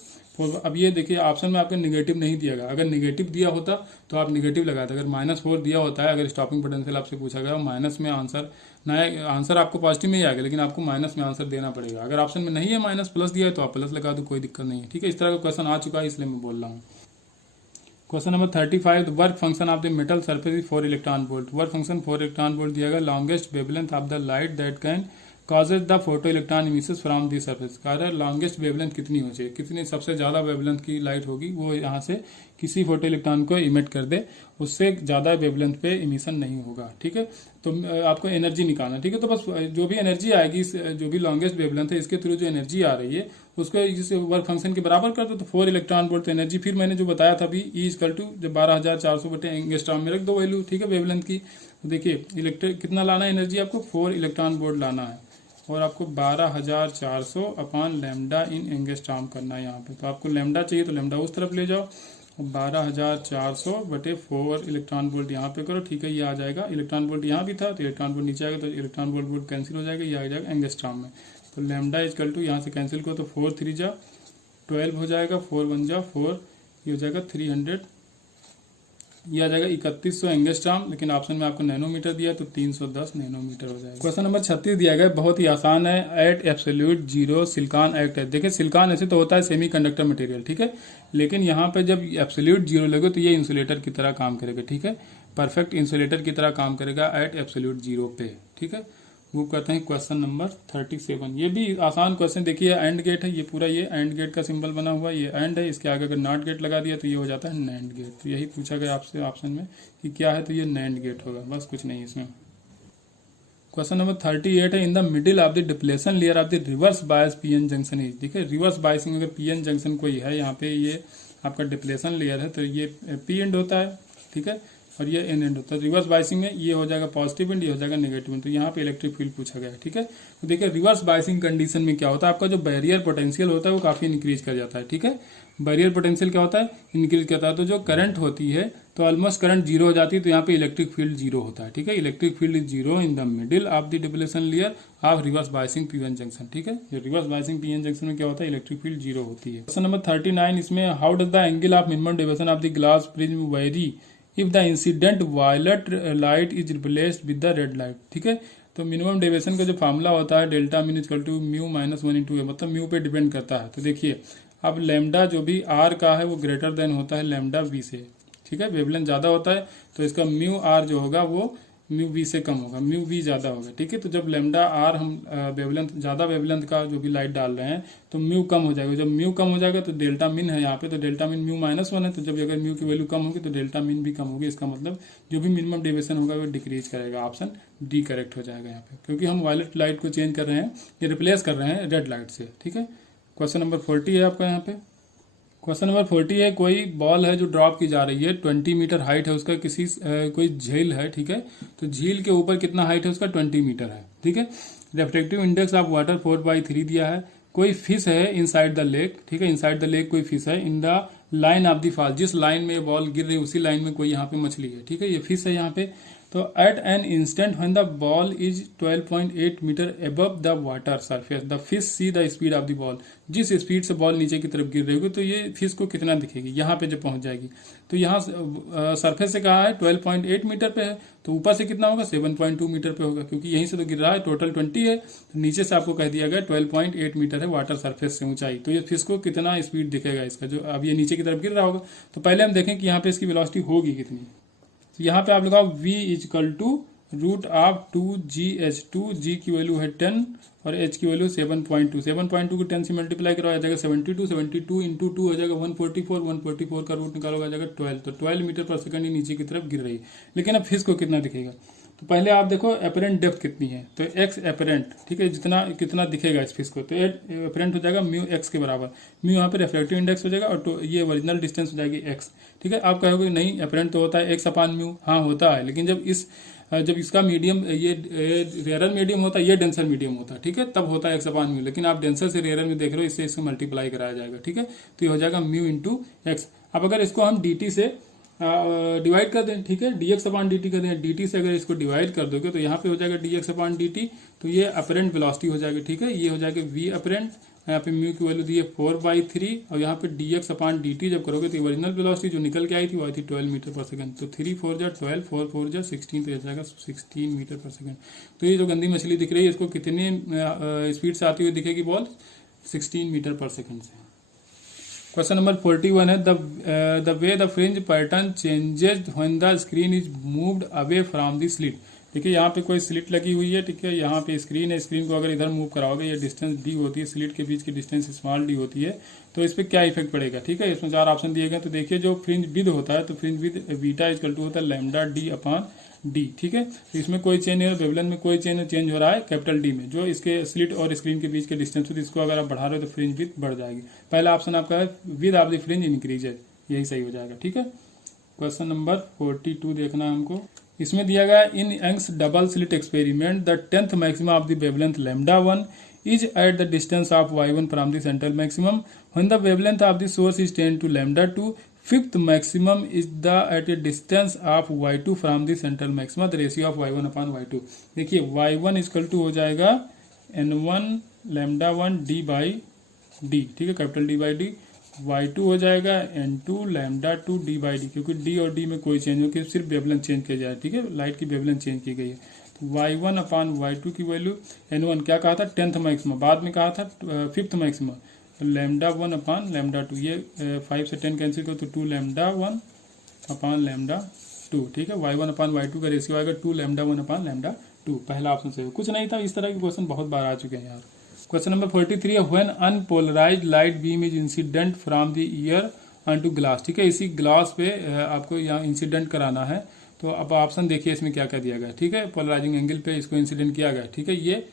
अब ये देखिए ऑप्शन में आपका निगेटिव नहीं दिया गया, अगर निगेटिव दिया होता तो आप निगेटिव लगाते, अगर -4 दिया होता है, अगर स्टॉपिंग पोटेंशियल आपसे पूछा गया माइनस में आंसर ना, आंसर आपको पॉजिटिव में ही आएगा, लेकिन आपको माइनस में आंसर देना पड़ेगा। अगर ऑप्शन में नहीं है माइनस प्लस दिया है तो आप प्लस लगा दो, कोई दिक्कत नहीं है। ठीक है, इस तरह का क्वेश्चन आ चुका है इसलिए मैं बोल रहा हूँ। Question number 35, work function of the metal surface is 4 electron volt. Work function 4 electron volt दिया गया। Longest wavelength of the light that can causes the photo electron emission from the surface. कह रहा है लॉन्गेस्ट वेवलेंथ कितनी हो चाहिए, कितनी सबसे ज्यादा वेवलेंथ की लाइट होगी वो यहाँ से किसी फोटो इलेक्ट्रॉन को इमिट कर दे, उससे ज्यादा वेवलेंथ पे इमिशन नहीं होगा। ठीक है, तो आपको एनर्जी निकालना। ठीक है, तो बस जो भी एनर्जी आएगी, जो भी लॉन्गेस्ट वेवलेंथ है इसके थ्रू जो एनर्जी आ रही है उसको इस वर्क फंक्शन के बराबर कर दो, तो 4 इलेक्ट्रॉन वोल्ट एनर्जी। फिर मैंने जो बताया था अभी E इक्वल टू जब 12,400 बटे एंगस्ट्रॉम में रख दो वैल्यू। ठीक है, वेवलेंथ की। तो देखिए इलेक्ट्रिक कितना लाना है एनर्जी, आपको 4 इलेक्ट्रॉन वोल्ट लाना है और आपको 12,400 अपॉन लैम्डा इन एंगस्ट्रॉम करना है यहाँ पे। तो आपको लैम्डा चाहिए तो लैम्डा उस तरफ ले जाओ, 12,400 बटे 4 इलेक्ट्रॉन वोल्ट यहाँ पे करो। ठीक है, ये आ जाएगा। इलेक्ट्रॉन वोल्ट यहाँ भी था तो इलेक्ट्रॉन वोल्ट नीचे आएगा तो इलेक्ट्रॉन वोल्ट वोल्ट कैंसिल हो जाएगा, ये आ जाएगा एंगस्ट्रॉम में। तो लैम्डा इक्वल टू यहाँ से कैंसिल करो तो 4 3 जा 12 हो जाएगा, 4 1 जा 4, ये हो जाएगा 300, ये आ जाएगा 3100 एंगस्ट्रॉम। लेकिन ऑप्शन में आपको नैनोमीटर दिया तो 310 नैनोमीटर हो जाएगा। क्वेश्चन नंबर 36 दिया गया, बहुत ही आसान है। At absolute zero silicon act है। देखिए सिलिकॉन ऐसे तो होता है सेमीकंडक्टर मटेरियल, ठीक है, लेकिन यहाँ पे जब एब्सोल्यूट जीरो लगे तो ये इंसुलेटर की तरह काम करेगा। ठीक है, परफेक्ट इंसुलेटर की तरह काम करेगा एट एब्सोल्यूट जीरो पे। ठीक है, मूव करते हैं क्वेश्चन नंबर 37। ये भी आसान क्वेश्चन। देखिए एंड गेट है, ये पूरा ये एंड गेट का सिंबल बना हुआ है, ये एंड है, इसके आगे अगर नॉट गेट लगा दिया तो ये हो जाता है नैंड गेट। तो यही पूछा गया आपसे ऑप्शन में कि क्या है, तो ये नैंड गेट होगा, बस कुछ नहीं इसमें। क्वेश्चन नंबर 38 है, in the middle of the depletion layer of the reverse bias PN junction is. ठीक है, रिवर्स बायसिंग अगर पीएन जंक्शन कोई है, यहाँ पे ये आपका डिप्लेशन लेयर है तो ये पी एंड होता है। ठीक है, और ये एन एंड होता है। रिवर्स बायसिंग में ये हो जाएगा पॉजिटिव एंड, ये हो जाएगा नेगेटिव एंड। तो यहाँ पे इलेक्ट्रिक फील्ड पूछा गया है। ठीक है, तो देखिए रिवर्स बायसिंग कंडीशन में क्या होता है, आपका जो बैरियर पोटेंशियल होता है वो काफी इंक्रीज कर जाता है। ठीक है, बैरियर पोटेंशियल क्या होता है, इंक्रीज करता है। तो जो करंट होती है तो ऑलमोस्ट करंट जीरो हो जाती है, तो यहाँ पे इलेक्ट्रिक फील्ड जीरो होता है। ठीक है, electric field is zero in the middle of the depletion layer of reverse biasing PN junction. ठीक है, जो रिवर्स बायसिंग पीएन जंक्शन में क्या होता है, इलेक्ट्रिक फील्ड जीरो होती है। क्वेश्चन नंबर 39, इसमें how does the angle of minimum deviation of the glass prism vary if the incident violet light is replaced with the red light. ठीक है, तो मिनिमम डेविएशन का जो फार्मूला होता है delta mean equal to mu minus 1 into a, मतलब mu पे depend करता है। तो देखिए अब लैम्डा जो भी आर का है वो ग्रेटर देन होता है लैम्डा वी से। ठीक है, वेवलेंथ ज्यादा होता है तो इसका म्यू आर जो होगा वो म्यू वी से कम होगा, म्यू वी ज्यादा होगा। ठीक है, तो जब लैम्डा आर हम वेवलेंथ ज्यादा वेवलेंथ का जो भी लाइट डाल रहे हैं तो म्यू कम हो जाएगा। जब म्यू कम हो जाएगा तो डेल्टा मिन है यहाँ पे, तो डेल्टा मिन म्यू माइनस 1 है, तो जब अगर म्यू की वैल्यू कम होगी तो डेल्टा मिन भी कम होगी। इसका मतलब जो भी मिनिमम डेविएशन होगा वो डिक्रीज करेगा। ऑप्शन डी करेक्ट हो जाएगा यहाँ पे, क्योंकि हम वायलेट लाइट को चेंज कर रहे हैं, ये रिप्लेस कर रहे हैं रेड लाइट से। ठीक है, क्वेश्चन नंबर 40 है आपका यहाँ पे। क्वेश्चन नंबर 40 है, कोई बॉल है जो ड्रॉप की जा रही है, 20 मीटर हाइट है उसका, किसी कोई झील है। ठीक है, तो झील के ऊपर कितना हाइट है उसका, 20 मीटर है। ठीक है, रिफ्रैक्टिव इंडेक्स ऑफ वाटर 4/3 दिया है। कोई फिश है इनसाइड द लेक। ठीक है, इनसाइड द लेक कोई फिश है। In the line of the fall, जिस लाइन में बॉल गिर रही है उसी लाइन में कोई यहाँ पे मछली है। ठीक है, ये फिश है यहाँ पे। तो at an instant when the ball is 12.8 metre above the water surface the fish see the speed of the ball. जिस स्पीड से बॉल नीचे की तरफ गिर रही होगी तो ये फिश को कितना दिखेगी, यहाँ पे जब पहुंच जाएगी। तो यहाँ सरफेस से कहा है 12.8 मीटर पे है, तो ऊपर से कितना होगा, 7.2 मीटर पे होगा, क्योंकि यहीं से तो गिर रहा है। टोटल 20 है, तो नीचे से आपको कह दिया गया 12.8 मीटर है वाटर सरफेस से ऊंचाई। तो ये फिश को कितना स्पीड दिखेगा इसका, जो अब ये नीचे की तरफ गिर रहा होगा। तो पहले हम देखें कि यहाँ पे इसकी वेलोसिटी होगी कितनी। तो यहाँ पे आप लगाओ v equal to root of 2gh। 2g की वैल्यू है 10 और h की वैल्यू 7.2। 7.2 को 10 से मल्टीप्लाई करो आ जाएगा 72। 72 इंटू 2 हो जाएगा 144। 144 का रूट निकालोगे आ जाएगा 12। तो 12 मीटर पर सेकंड ही नीचे की तरफ गिर रही है। लेकिन अब फिश को कितना दिखेगा, तो पहले आप देखो एपरेंट डेप्थ कितनी है, तो एक्स एपरेंट। ठीक है, जितना कितना दिखेगा इस फिश को, तो एपरेंट हो जाएगा म्यू एक्स के बराबर। म्यू यहाँ पे रिफ्रैक्टिव इंडेक्स हो जाएगा और तो ये ओरिजिनल डिस्टेंस हो जाएगी एक्स। ठीक है, आप कहोगे नहीं एपरेंट तो होता है एक्स अपान म्यू, हाँ होता है, लेकिन जब इसका मीडियम ये रेयर मीडियम होता है, ये डेंसर मीडियम होता है। ठीक है, तब होता है एक्स अपान म्यू, लेकिन आप डेंसर से रेयर में देख रहे हो, इससे इसको मल्टीप्लाई कराया जाएगा। ठीक है, तो ये हो जाएगा म्यू इंटू एक्स। अब अगर इसको हम dt से डिवाइड कर दें, ठीक है, dx अपान dt कर दें, dt से अगर इसको डिवाइड कर दोगे तो यहाँ पे हो जाएगा dx अपान dt। तो ये अपरेंट वेलोसिटी हो जाएगी। ठीक है, ये हो जाएगा v अपरेंट, यहाँ पे म्यू की वैल्यू दी है 4/3 और यहाँ पे dx अपान dt जब करोगे तो ओरिजिनल वेलोसिटी जो निकल के आई थी वो आई थी 12 मीटर पर सेकंड। तो 3 4 जा 12, 4 4 जा 16, तो ये जाएगा 16 मीटर पर सेकंड। तो ये जो गंदी मछली दिख रही है इसको कितने स्पीड से आती हुई दिखेगी बॉल, 16 मीटर पर सेकंड से। क्वेश्चन नंबर 41 है the way the fringe pattern changes when the screen is moved away from the slit. ठीक है, यहाँ पे कोई स्लिट लगी हुई है, ठीक है, यहाँ पे स्क्रीन है, स्क्रीन को अगर इधर मूव कराओगे, ये डिस्टेंस डी होती है, स्लिट के बीच की डिस्टेंस स्मॉल डी होती है, तो इस पर क्या इफेक्ट पड़ेगा। ठीक है, इसमें 4 ऑप्शन दिए गए। तो देखिए जो फ्रिंज विद होता है, तो fringe width beta equal to होता है लैम्डा डी अपॉन डी। ठीक है, तो इसमें कोई चेंज नहीं है, वेवलेंथ में कोई चेंज हो रहा है कैपिटल डी में, जो इसके स्लिट और स्क्रीन के बीच के डिस्टेंस होती है, इसको अगर आप बढ़ा रहे हो तो फ्रिंज विद बढ़ जाएगी। पहला ऑप्शन आपका है with of the fringe increase है, यही सही हो जाएगा। ठीक है, क्वेश्चन नंबर 42 देखना है हमको। इसमें दिया गया in Young's double slit experiment the 10th maximum of the wavelength lambda 1 is at the distance of y1 from the central maximum when the wavelength of the source is 10 to lambda 2. Fifth maximum is the at a distance of y2 from the central maximum, the ratio of y1 upon y2। देखिए y1 equal to हो जाएगा n1 lambda 1 d by D. ठीक है, capital D by D. y2 हो जाएगा n2 lambda 2 d by D, क्योंकि d और d में कोई चेंज हो, सिर्फ वेवलेंथ चेंज किया जाए। ठीक है, लाइट की वेवलेंथ चेंज की गई है। तो y1 अपान y2 की वैल्यू n1 क्या कहा था 10th मैक्सिमम, बाद में कहा था 5th मैक्सिमम, तो लैम्डा 1 अपान लैम्डा 2, ये 5 से 10 कैंसिल करो तो 2 लैम्डा 1 अपान लैम्डा 2। ठीक है, y1 अपान y2 का रेशियो आएगा 2 लैम्डा 1 अपान लैम्डा 2। पहला ऑप्शन सही, कुछ नहीं था। इस तरह के क्वेश्चन बहुत बार आ चुके हैं यार। क्वेश्चन नंबर 43 है when unpolarised light beam is incident from the year onto glass. ठीक है, इसी ग्लास पे आपको यहाँ इंसिडेंट कराना है। तो अब ऑप्शन देखिए इसमें क्या क्या दिया गया। ठीक है, पोलराइजिंग एंगल पे इसको इंसिडेंट किया गया। ठीक है, ये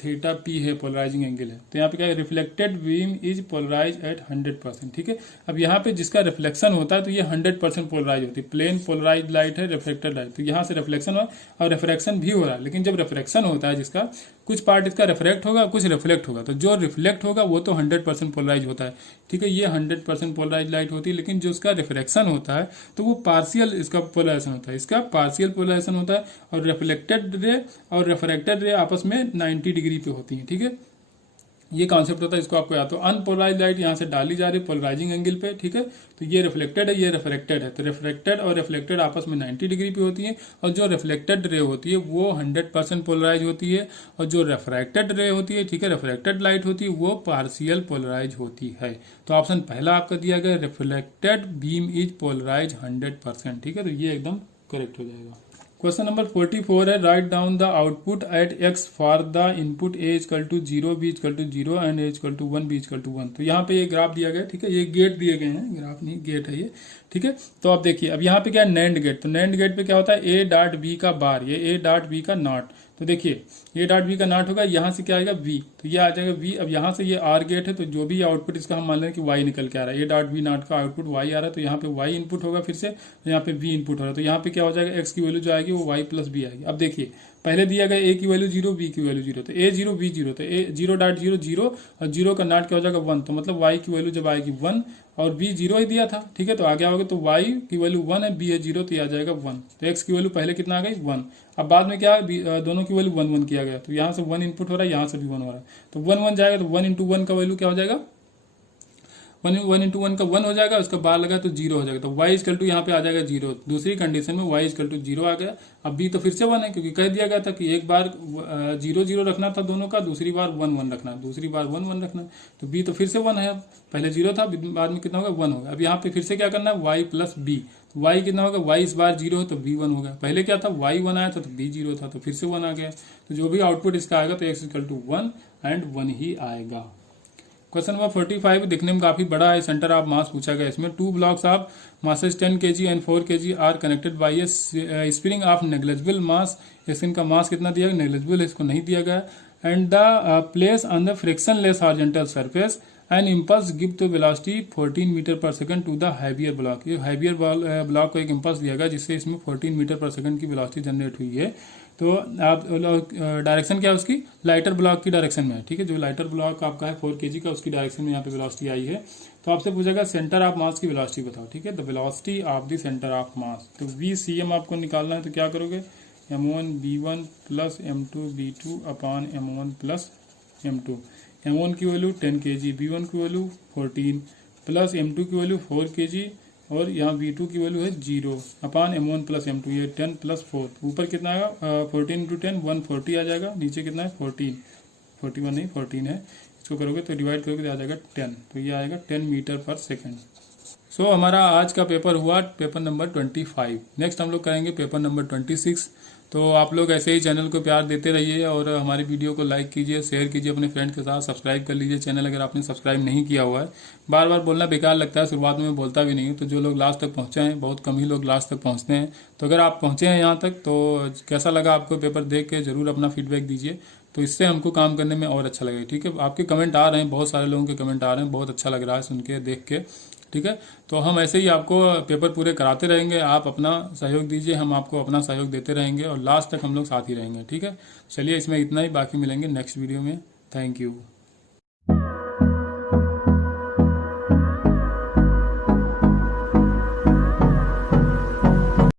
थीटा पी है, पोलराइजिंग एंगल है। तो यहाँ पे क्या है, reflected beam is polarise at 100%। ठीक है, अब यहाँ पे जिसका रिफ्लेक्शन होता है तो ये 100% पोलराइज होती है। प्लेन पोलराइज लाइट है, रिफ्लेक्टेड लाइट, तो यहाँ से रिफ्लेक्शन हो और रिफ्रैक्शन भी हो रहा है। लेकिन जब रिफ्रैक्शन होता है जिसका, कुछ पार्ट इसका रिफ्लेक्ट होगा, कुछ रिफ्लेक्ट होगा, तो जो रिफ्लेक्ट होगा वो तो 100% पोलराइज होता है। ठीक है, ये 100% पोलराइज लाइट होती है। लेकिन जो उसका रिफ्रैक्शन होता है तो वो पार्शियल इसका पोलराइजेशन होता है, इसका पार्शियल पोलराइजेशन होता है। और रिफ्लेक्टेड रे और रिफ्रैक्टेड रे आपस में 90 डिग्री पे होती है। ठीक है, ये कॉन्सेप्ट होता है, इसको आपको याद। तो अनपोलराइज लाइट यहाँ से डाली जा रही है पोलराइजिंग एंगल पे। ठीक है, तो ये रिफ्लेक्टेड है, ये रिफ्रैक्टेड है, तो रिफ्लेक्टेड और रिफ्लेक्टेड आपस में 90 डिग्री पे होती है। और जो रिफ्लेक्टेड रे होती है वो 100% पोलराइज होती है, और जो रिफ्रैक्टेड रे होती है, ठीक है, रिफ्रैक्टेड लाइट होती है, वो पार्शियल पोलराइज होती है। तो ऑप्शन पहला आपका दिया गया रिफ्लेक्टेड बीम इज पोलराइज 100%। ठीक है, तो ये एकदम करेक्ट हो जाएगा। क्वेश्चन नंबर 44 है write down the output at x for the input a equal to 0, b equal to 0 and a equal to 1, b equal to 1। तो यहाँ पे ये ग्राफ दिया गया है। ठीक है, ये गेट दिए गए हैं, ग्राफ नहीं गेट है ये। ठीक है, तो आप देखिए अब यहाँ पे क्या है नैंड गेट। तो नैंड गेट पे क्या होता है a डॉट b का बार, ये a डॉट b का नॉट। तो देखिए ये डॉट बी का नॉट होगा, यहाँ से क्या आएगा v, तो ये आ जाएगा v। अब यहाँ से ये आर गेट है, तो जो भी आउटपुट इसका हम मान लें कि y निकल के आ रहा है, ये डॉट बी नॉट का आउटपुट y आ रहा है, तो यहाँ पे y इनपुट होगा फिर से, तो यहाँ पे v इनपुट हो रहा है। तो यहाँ पे क्या हो जाएगा x की वैल्यू जो आएगी वो y प्लस b आएगी। अब देखिए पहले दिया गया a की वैल्यू 0, b की वैल्यू 0, तो a 0 b 0, तो a 0 डॉट 0 0 और 0 का नॉट क्या हो जाएगा 1, तो मतलब y की वैल्यू जब आएगी 1 और b 0 ही दिया था। ठीक है, तो आगे आओगे तो y की वैल्यू 1 है, b है 0, तो ये आ जाएगा 1। तो x की वैल्यू पहले कितना आ गई 1। अब बाद में क्या दोनों की वैल्यू 1 1 किया गया, तो यहाँ से 1 इनपुट हो रहा है, यहाँ से भी 1 हो रहा है, तो 1 1 जाएगा, तो 1 इंटू 1 का वैल्यू क्या हो जाएगा 1 इंटू 1 का 1 हो जाएगा, उसका बार लगा तो 0 हो जाएगा। तो y इक्वल टू यहाँ पे आ जाएगा 0। दूसरी कंडीशन में y इक्वल टू 0 आ गया। अब b तो फिर से 1 है, क्योंकि कह दिया गया था कि एक बार 0 0 रखना था दोनों का, दूसरी बार 1 1 रखना, दूसरी बार 1 1 रखना। तो b तो फिर से 1 है, अब पहले 0 था, बाद में कितना होगा 1 होगा। अब यहाँ पे फिर से क्या करना है y प्लस b, y कितना होगा y इस बार 0 है तो b 1 होगा। पहले क्या था y 1 आया था तो b 0 था, तो फिर से 1 आ गया। तो जो भी आउटपुट इसका आएगा तो x इक्वल टू 1 एंड 1 ही आएगा। क्वेश्चन नंबर 45 दिखने में काफी बड़ा है, सेंटर ऑफ मास पूछा गया। इसमें 2 blocks of masses 10 kg and 4 kg are connected by a spring of negligible mass. इनका मास कितना दिया गया, नेग्लिजिबल है, इसको नहीं दिया गया। And the place on the frictionless horizontal surface and impulse give to velocity 14 metre per second to the heavier block. ये हैवियर ब्लॉक को एक इम्पल्स दिया गया जिससे इसमें 14 मीटर पर सेकंड की वेलोसिटी जनरेट हुई है। तो आप डायरेक्शन क्या है उसकी, लाइटर ब्लॉक की डायरेक्शन में है। ठीक है, जो लाइटर ब्लॉक आपका है 4 kg का, उसकी डायरेक्शन में यहाँ पे वेलोसिटी आई है। तो आपसे पूछेगा सेंटर ऑफ मास की वेलोसिटी बताओ। ठीक है, the velocity of the centre of मास। तो VCM आपको निकालना है, तो क्या करोगे m1 b1 plus m2 b2 upon m1 plus m2। m1 की वैल्यू 10 kg, b1 की वैल्यू 14 प्लस m2 की वैल्यू 4 kg और यहाँ v2 की वैल्यू है 0 अपान m1 प्लस m2, ये 10 प्लस 4। ऊपर कितना आएगा 14 इंटू 10 140 आ जाएगा, नीचे कितना है 14, 41 नहीं 14 है। इसको करोगे तो डिवाइड करोगे तो आ जाएगा 10, तो ये आएगा 10 मीटर पर सेकेंड। सो हमारा आज का पेपर हुआ पेपर नंबर 25। नेक्स्ट हम लोग करेंगे पेपर नंबर 26। तो आप लोग ऐसे ही चैनल को प्यार देते रहिए और हमारी वीडियो को लाइक कीजिए, शेयर कीजिए अपने फ्रेंड के साथ, सब्सक्राइब कर लीजिए चैनल अगर आपने सब्सक्राइब नहीं किया हुआ है। बार बार बोलना बेकार लगता है, शुरुआत में मैं बोलता भी नहीं हूँ। तो जो लोग लास्ट तक पहुँचे हैं, बहुत कम ही लोग लास्ट तक पहुँचते हैं, तो अगर आप पहुँचे हैं यहाँ तक तो कैसा लगा आपको पेपर देख के ज़रूर अपना फीडबैक दीजिए, तो इससे हमको काम करने में और अच्छा लगेगा। ठीक है, आपके कमेंट आ रहे हैं, बहुत सारे लोगों के कमेंट आ रहे हैं, बहुत अच्छा लग रहा है सुन के, देख के। ठीक है, तो हम ऐसे ही आपको पेपर पूरे कराते रहेंगे, आप अपना सहयोग दीजिए, हम आपको अपना सहयोग देते रहेंगे और लास्ट तक हम लोग साथ ही रहेंगे। ठीक है, चलिए इसमें इतना ही, बाकी मिलेंगे नेक्स्ट वीडियो में। Thank you.